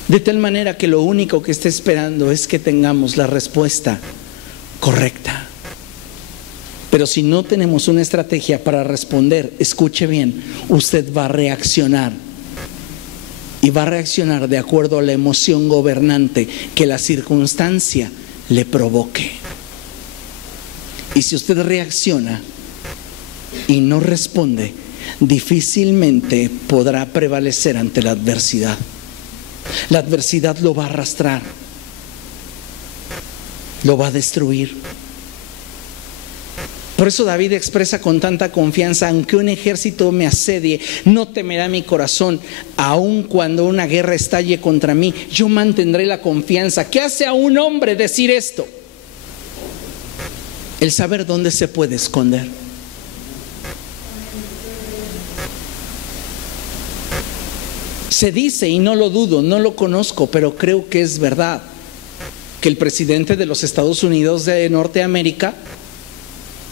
De tal manera que lo único que está esperando es que tengamos la respuesta correcta. Pero si no tenemos una estrategia para responder, escuche bien, usted va a reaccionar. Y va a reaccionar de acuerdo a la emoción gobernante que la circunstancia le provoque. Y si usted reacciona y no responde, difícilmente podrá prevalecer ante la adversidad. La adversidad lo va a arrastrar, lo va a destruir. Por eso David expresa con tanta confianza: aunque un ejército me asedie, no temerá mi corazón. Aun cuando una guerra estalle contra mí, yo mantendré la confianza. ¿Qué hace a un hombre decir esto? El saber dónde se puede esconder. Se dice, y no lo dudo, no lo conozco, pero creo que es verdad, que el presidente de los Estados Unidos de Norteamérica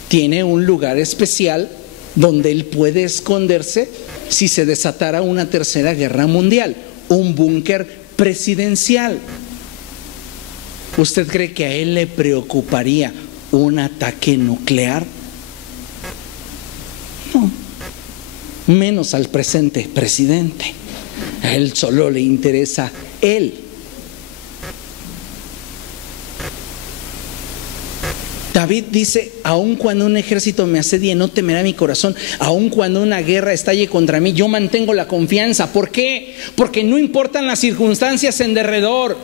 tiene un lugar especial donde él puede esconderse si se desatara una tercera guerra mundial, un búnker presidencial. ¿Usted cree que a él le preocuparía un ataque nuclear? No, menos al presente presidente. A él solo le interesa él. David dice: aun cuando un ejército me asedie, no temerá mi corazón. Aun cuando una guerra estalle contra mí, yo mantengo la confianza. ¿Por qué? Porque no importan las circunstancias en derredor.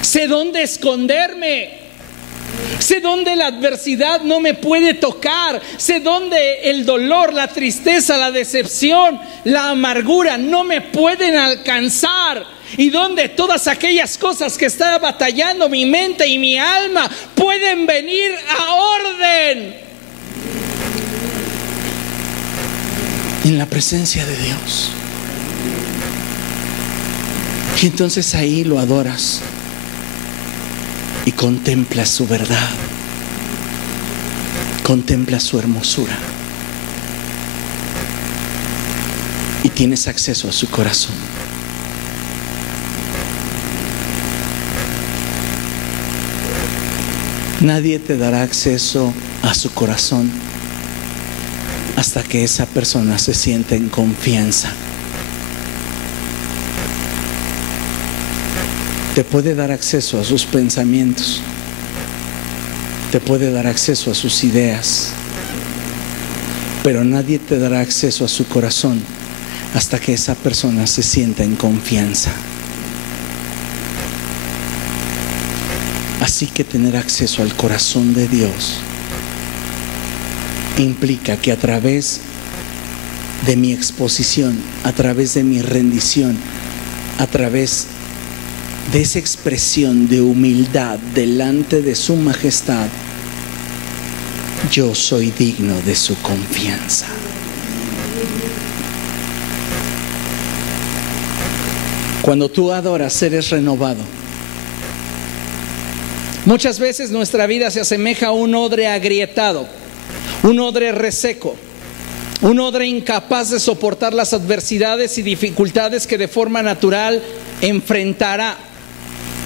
Sé dónde esconderme. Sé dónde la adversidad no me puede tocar. Sé dónde el dolor, la tristeza, la decepción, la amargura no me pueden alcanzar. Y donde todas aquellas cosas que está batallando mi mente y mi alma pueden venir a orden. En la presencia de Dios. Y entonces ahí lo adoras y contemplas su verdad, contemplas su hermosura y tienes acceso a su corazón. Nadie te dará acceso a su corazón hasta que esa persona se sienta en confianza. Te puede dar acceso a sus pensamientos, te puede dar acceso a sus ideas, pero nadie te dará acceso a su corazón hasta que esa persona se sienta en confianza. Así que tener acceso al corazón de Dios implica que a través de mi exposición, a través de mi rendición, a través de esa expresión de humildad delante de su majestad, yo soy digno de su confianza. Cuando tú adoras, eres renovado. Muchas veces nuestra vida se asemeja a un odre agrietado, un odre reseco, un odre incapaz de soportar las adversidades y dificultades que de forma natural enfrentará.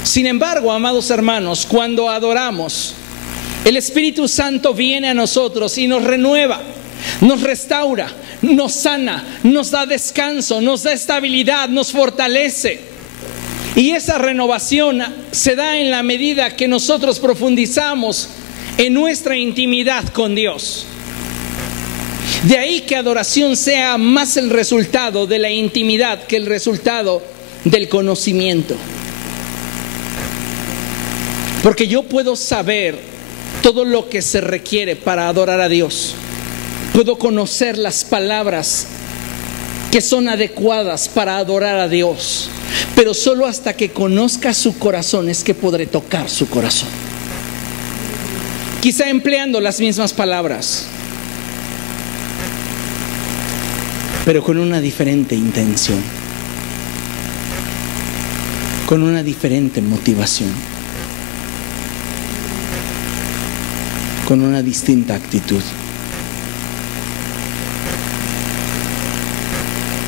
Sin embargo, amados hermanos, cuando adoramos, el Espíritu Santo viene a nosotros y nos renueva, nos restaura, nos sana, nos da descanso, nos da estabilidad, nos fortalece. Y esa renovación se da en la medida que nosotros profundizamos en nuestra intimidad con Dios. De ahí que adoración sea más el resultado de la intimidad que el resultado del conocimiento. Porque yo puedo saber todo lo que se requiere para adorar a Dios. Puedo conocer las palabras que son adecuadas para adorar a Dios. Pero solo hasta que conozca su corazón es que podré tocar su corazón. Quizá empleando las mismas palabras, pero con una diferente intención, con una diferente motivación, con una distinta actitud.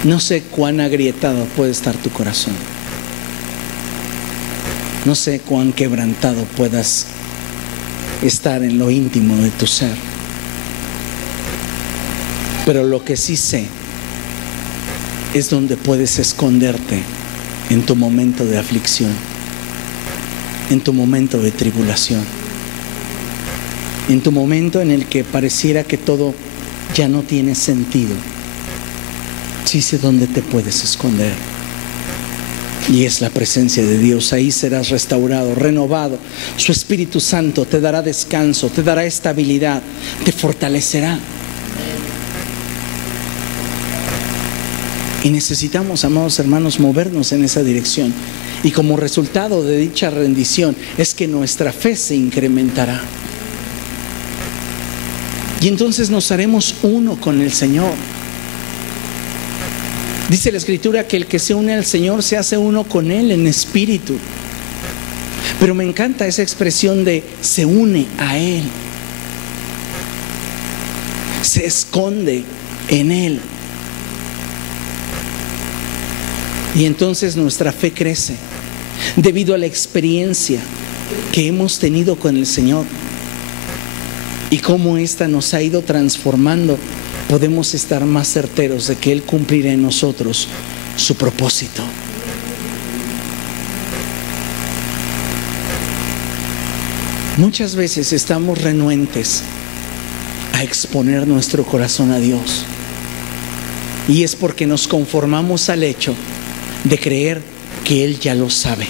No sé cuán agrietado puede estar tu corazón. No sé cuán quebrantado puedas estar en lo íntimo de tu ser. Pero lo que sí sé es donde puedes esconderte en tu momento de aflicción. en tu momento de tribulación, en tu momento en el que pareciera que todo ya no tiene sentido. Sí sé dónde te puedes esconder, y es la presencia de Dios. Ahí serás restaurado, renovado. Su Espíritu Santo te dará descanso, te dará estabilidad, te fortalecerá. Y necesitamos, amados hermanos, movernos en esa dirección. Y como resultado de dicha rendición es que nuestra fe se incrementará. Y entonces nos haremos uno con el Señor. Dice la Escritura que el que se une al Señor se hace uno con Él en espíritu. Pero me encanta esa expresión de se une a Él, se esconde en Él. Y entonces nuestra fe crece debido a la experiencia que hemos tenido con el Señor y cómo ésta nos ha ido transformando. Podemos estar más certeros de que Él cumplirá en nosotros su propósito. Muchas veces estamos renuentes a exponer nuestro corazón a Dios, y es porque nos conformamos al hecho de creer que Él ya lo sabe,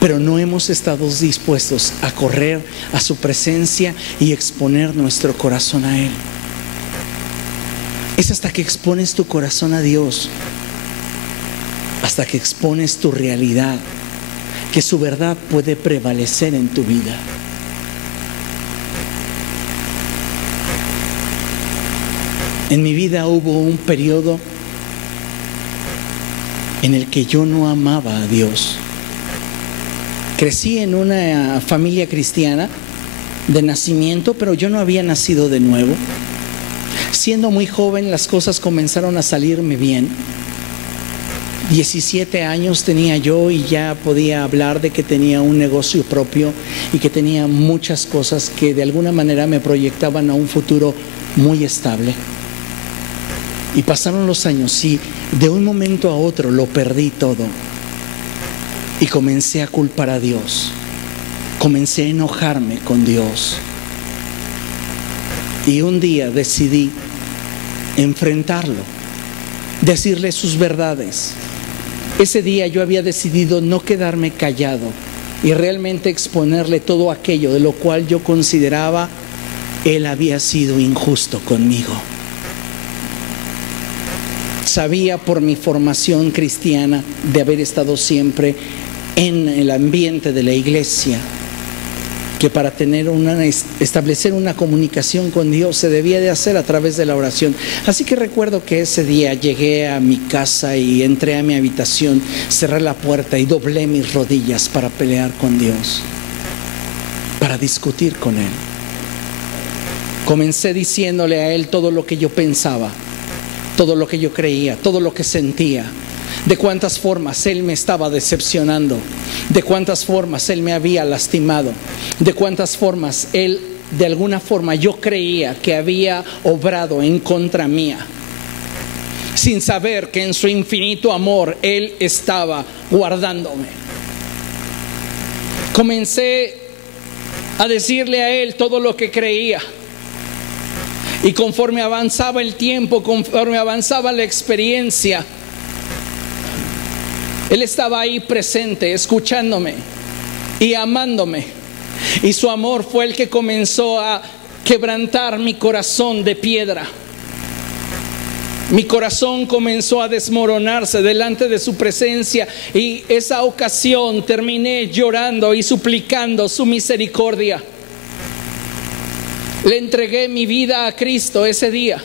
pero no hemos estado dispuestos a correr a su presencia y exponer nuestro corazón a Él. Es hasta que expones tu corazón a Dios, hasta que expones tu realidad, que su verdad puede prevalecer en tu vida. En mi vida hubo un periodo en el que yo no amaba a Dios. Crecí en una familia cristiana de nacimiento, pero yo no había nacido de nuevo. Siendo muy joven, las cosas comenzaron a salirme bien. 17 años tenía yo y ya podía hablar de que tenía un negocio propio y que tenía muchas cosas que de alguna manera me proyectaban a un futuro muy estable. Y pasaron los años y de un momento a otro lo perdí todo. Y comencé a culpar a Dios. Comencé a enojarme con Dios. Y un día decidí enfrentarlo, decirle sus verdades. Ese día yo había decidido no quedarme callado y realmente exponerle todo aquello de lo cual yo consideraba Él había sido injusto conmigo. Sabía por mi formación cristiana de haber estado siempre en el ambiente de la iglesia que para establecer una comunicación con Dios se debía de hacer a través de la oración. Así que recuerdo que ese día llegué a mi casa y entré a mi habitación, cerré la puerta y doblé mis rodillas para pelear con Dios, para discutir con Él. Comencé diciéndole a Él todo lo que yo pensaba, todo lo que yo creía, todo lo que sentía, de cuántas formas Él me estaba decepcionando, de cuántas formas Él me había lastimado, de cuántas formas Él, de alguna forma, yo creía que había obrado en contra mía, sin saber que en su infinito amor Él estaba guardándome. Comencé a decirle a Él todo lo que creía. Y conforme avanzaba el tiempo, conforme avanzaba la experiencia, Él estaba ahí presente, escuchándome y amándome. Y su amor fue el que comenzó a quebrantar mi corazón de piedra. Mi corazón comenzó a desmoronarse delante de su presencia, y esa ocasión terminé llorando y suplicando su misericordia. Le entregué mi vida a Cristo ese día.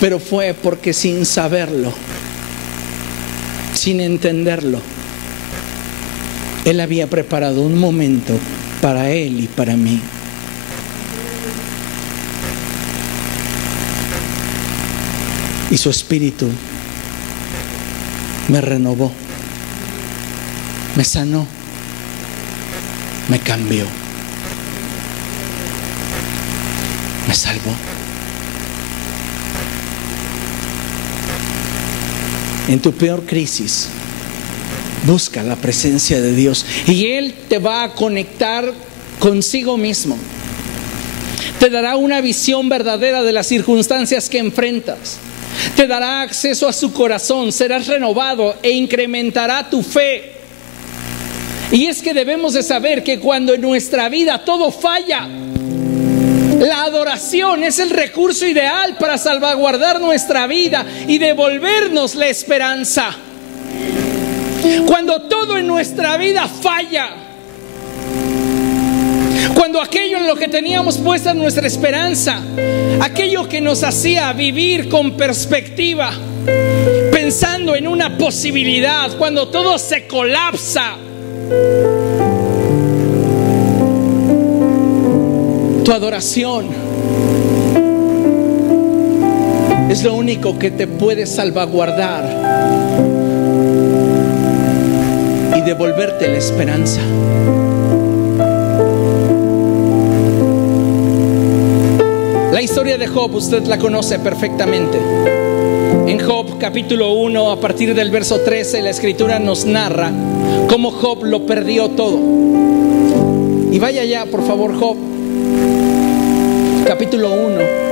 Pero fue porque sin saberlo, sin entenderlo, Él había preparado un momento para Él y para mí. Y su Espíritu me renovó, me sanó, me cambió, me salvó. en tu peor crisis, busca la presencia de Dios y Él te va a conectar consigo mismo. Te dará una visión verdadera de las circunstancias que enfrentas. Te dará acceso a su corazón, serás renovado e incrementará tu fe. Y es que debemos de saber que cuando en nuestra vida todo falla, la adoración es el recurso ideal para salvaguardar nuestra vida y devolvernos la esperanza. Cuando todo en nuestra vida falla, cuando aquello en lo que teníamos puesta nuestra esperanza, aquello que nos hacía vivir con perspectiva, pensando en una posibilidad, cuando todo se colapsa, tu adoración es lo único que te puede salvaguardar y devolverte la esperanza. La historia de Job usted la conoce perfectamente. En Job capítulo 1, a partir del verso 13, la escritura nos narra cómo Job lo perdió todo. Y vaya ya, por favor, Job capítulo 1.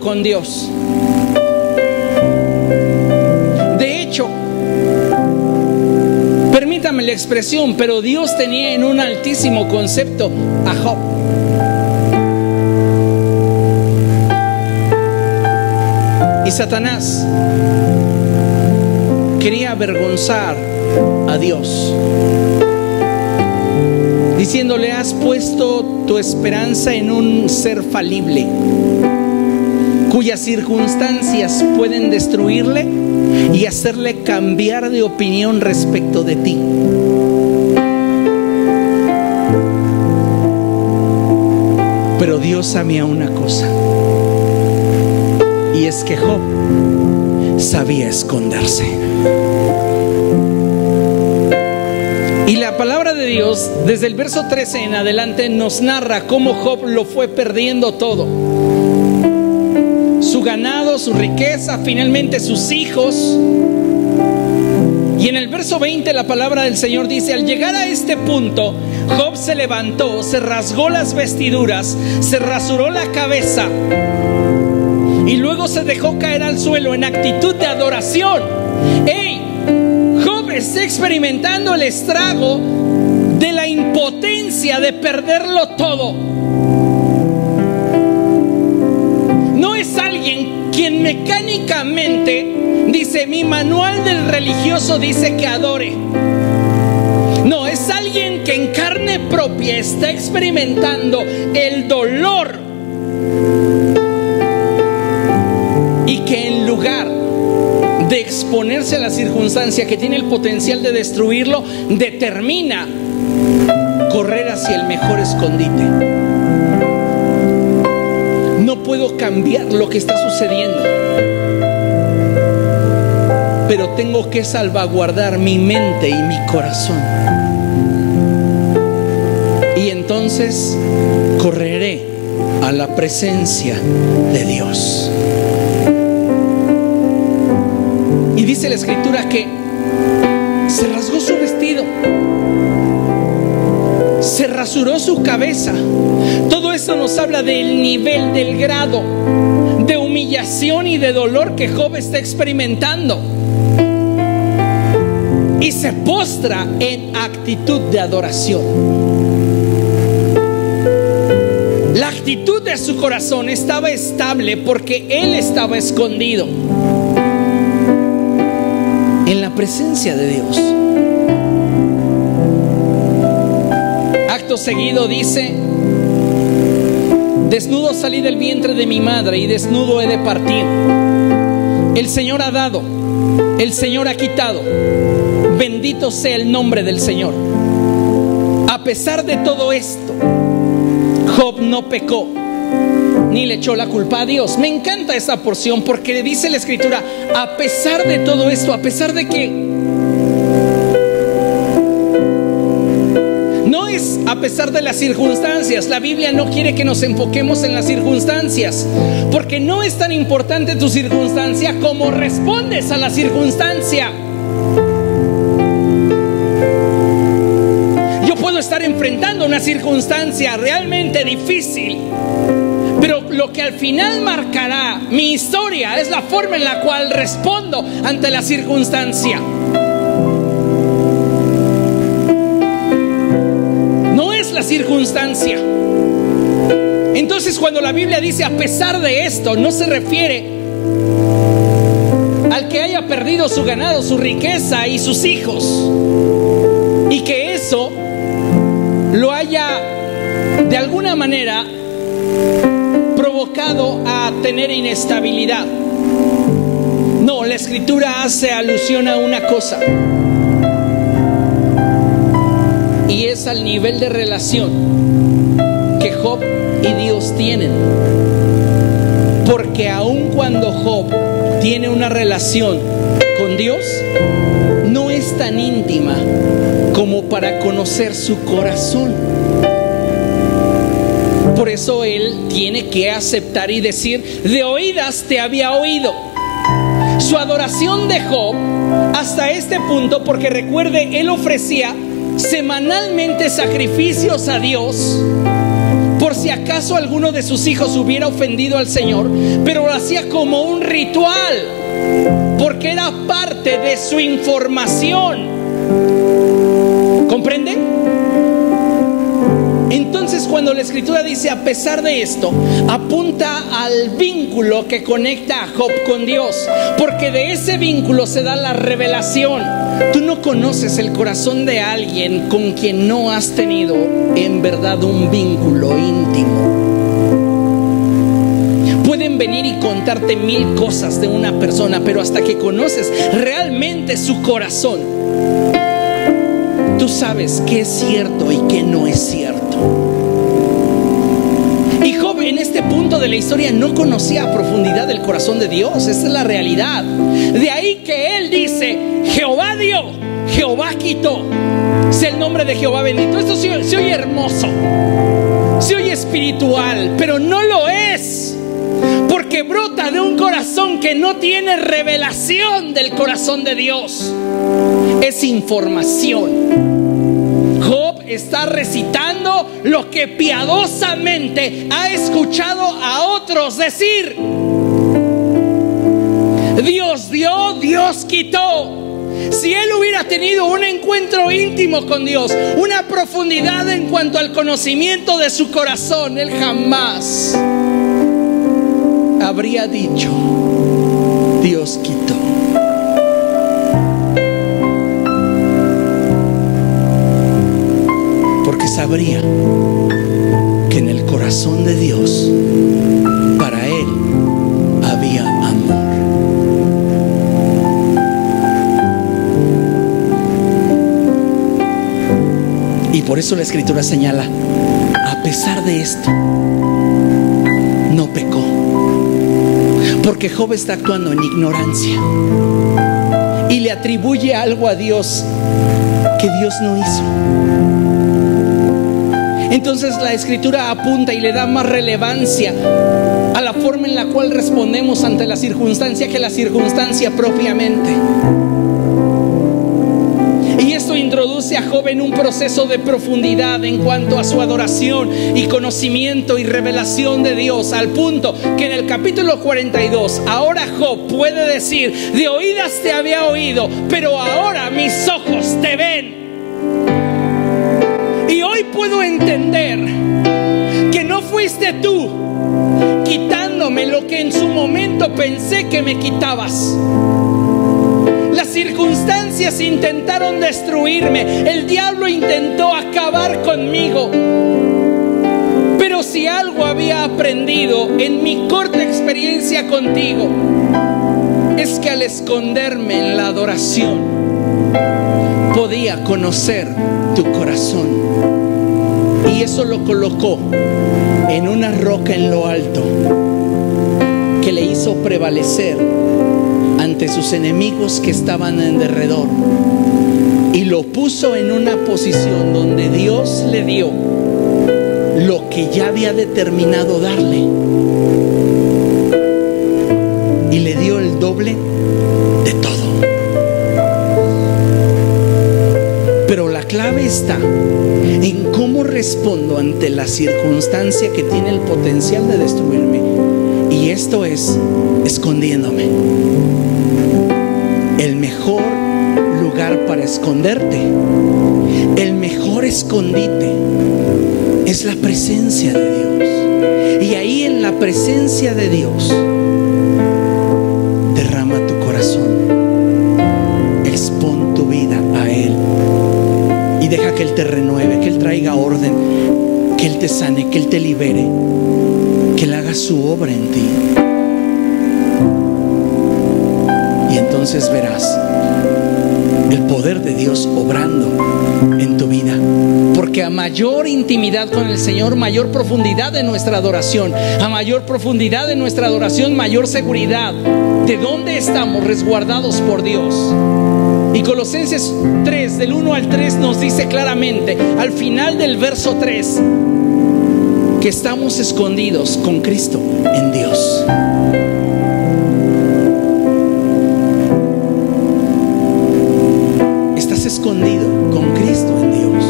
Con Dios. De hecho, permítame la expresión, pero Dios tenía en un altísimo concepto a Job. Y Satanás quería avergonzar a Dios, diciéndole: has puesto tu esperanza en un ser falible, cuyas circunstancias pueden destruirle y hacerle cambiar de opinión respecto de ti. Pero Dios sabía una cosa, y es que Job sabía esconderse. Y la palabra de Dios, desde el verso 13 en adelante, nos narra cómo Job lo fue perdiendo todo: su ganado, su riqueza, finalmente sus hijos. Y en el verso 20 la palabra del Señor dice: al llegar a este punto, Job se levantó, se rasgó las vestiduras, se rasuró la cabeza y luego se dejó caer al suelo en actitud de adoración. ¡Ey! Job está experimentando el estrago de la impotencia de perderlo todo. No es alguien quien mecánicamente dice: mi manual del religioso dice que adore. No, es alguien que en carne propia está experimentando el dolor, y que en lugar de exponerse a la circunstancia que tiene el potencial de destruirlo, determina correr hacia el mejor escondite. No puedo cambiar lo que está sucediendo, pero tengo que salvaguardar mi mente y mi corazón. Y entonces correré a la presencia de Dios. Y dice la escritura que se rasgó su vestido, se rasuró su cabeza. Todo esto nos habla del nivel, del grado de humillación y de dolor que Job está experimentando. Y se postra en actitud de adoración. La actitud de su corazón estaba estable porque él estaba escondido en la presencia de Dios. Acto seguido dice: desnudo salí del vientre de mi madre y desnudo he de partir. El Señor ha dado, el Señor ha quitado. Bendito sea el nombre del Señor. pesar de todo esto, Job no pecó ni le echó la culpa a Dios. Me encanta esta porción porque dice la Escritura, a pesar de todo esto, a pesar de que no es a pesar de las circunstancias. La Biblia no quiere que nos enfoquemos en las circunstancias, porque no es tan importante tu circunstancia como respondes a la circunstancia. Yo puedo estar enfrentando una circunstancia realmente difícil, pero lo que al final marcará mi historia es la forma en la cual respondo ante la circunstancia. No es la circunstancia. Entonces, cuando la Biblia dice a pesar de esto, no se refiere al que haya perdido su ganado, su riqueza y sus hijos, y que eso lo haya de alguna manera provocado a tener inestabilidad. No, la Escritura hace alusión a una cosa, y es al nivel de relación que Job y Dios tienen. Porque aun cuando Job tiene una relación con Dios, no es tan íntima como para conocer su corazón. Por eso él tiene que aceptar y decir, de oídas te había oído. Su adoración de Job hasta este punto, porque recuerde, él ofrecía semanalmente sacrificios a Dios por si acaso alguno de sus hijos hubiera ofendido al Señor, pero lo hacía como un ritual, porque era parte de su información. ¿Comprende? Entonces, cuando la Escritura dice a pesar de esto, apunta al vínculo que conecta a Job con Dios, porque de ese vínculo se da la revelación. Tú no conoces el corazón de alguien con quien no has tenido en verdad un vínculo íntimo. Pueden venir y contarte 1000 cosas de una persona, pero hasta que conoces realmente su corazón, tú sabes qué es cierto y qué no es cierto. Y Job en este punto de la historia no conocía a profundidad el corazón de Dios. Esa es la realidad. De ahí que él dice, Jehová dio, Jehová quitó. Es el nombre de Jehová bendito. Esto se oye hermoso, se oye espiritual, pero no lo es, porque brota de un corazón que no tiene revelación del corazón de Dios. Es información. Job está recitando lo que piadosamente ha escuchado a otros decir. Dios dio, Dios quitó. Si él hubiera tenido un encuentro íntimo con Dios, una profundidad en cuanto al conocimiento de su corazón, él jamás habría dicho, Dios quitó. Porque sabría que en el corazón de Dios, para él había amor. Y por eso la Escritura señala, a pesar de esto, no pecó. Porque Job está actuando en ignorancia y le atribuye algo a Dios que Dios no hizo. Entonces la Escritura apunta y le da más relevancia a la forma en la cual respondemos ante la circunstancia que la circunstancia propiamente. Y esto introduce a Job en un proceso de profundidad en cuanto a su adoración y conocimiento y revelación de Dios, al punto que en el capítulo 42 ahora Job puede decir, de oídas te había oído, pero ahora mis ojos te ven. Y hoy puedo entender que no fuiste tú quitándome lo que en su momento pensé que me quitabas. Las circunstancias intentaron destruirme, el diablo intentó acabar conmigo. Pero si algo había aprendido en mi corta experiencia contigo, es que al esconderme en la adoración podía conocer tu corazón. Y eso lo colocó en una roca en lo alto, que le hizo prevalecer ante sus enemigos que estaban en derredor. Y lo puso en una posición donde Dios le dio lo que ya había determinado darle. Y le dio el doble de todo. Pero la clave está en cómo respondo ante la circunstancia que tiene el potencial de destruirme. Y esto es escondiéndome. El mejor lugar para esconderte, el mejor escondite, es la presencia de Dios. Y ahí en la presencia de Dios, derrama tu corazón, expon tu vida a Él y deja que Él te renueve, que Él traiga orden, que Él te sane, que Él te libere, que Él haga su obra en ti. Y entonces verás el poder de Dios obrando en tu vida. Porque a mayor intimidad con el Señor, mayor profundidad de nuestra adoración. A mayor profundidad de nuestra adoración, mayor seguridad de dónde estamos resguardados por Dios. Y Colosenses 3, del 1 al 3, nos dice claramente, al final del verso 3, que estamos escondidos con Cristo en Dios. Estás escondido con Cristo en Dios.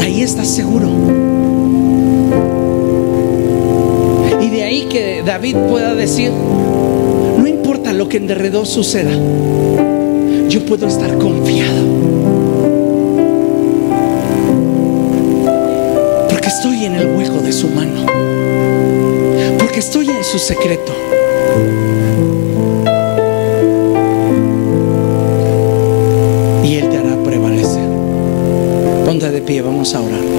Ahí estás seguro. Y de ahí que David pueda decir, no importa lo que en derredor suceda, yo puedo estar confiado, porque estoy en el hueco de su mano, porque estoy en su secreto. Y Él te hará prevalecer. Ponte de pie, vamos a orar.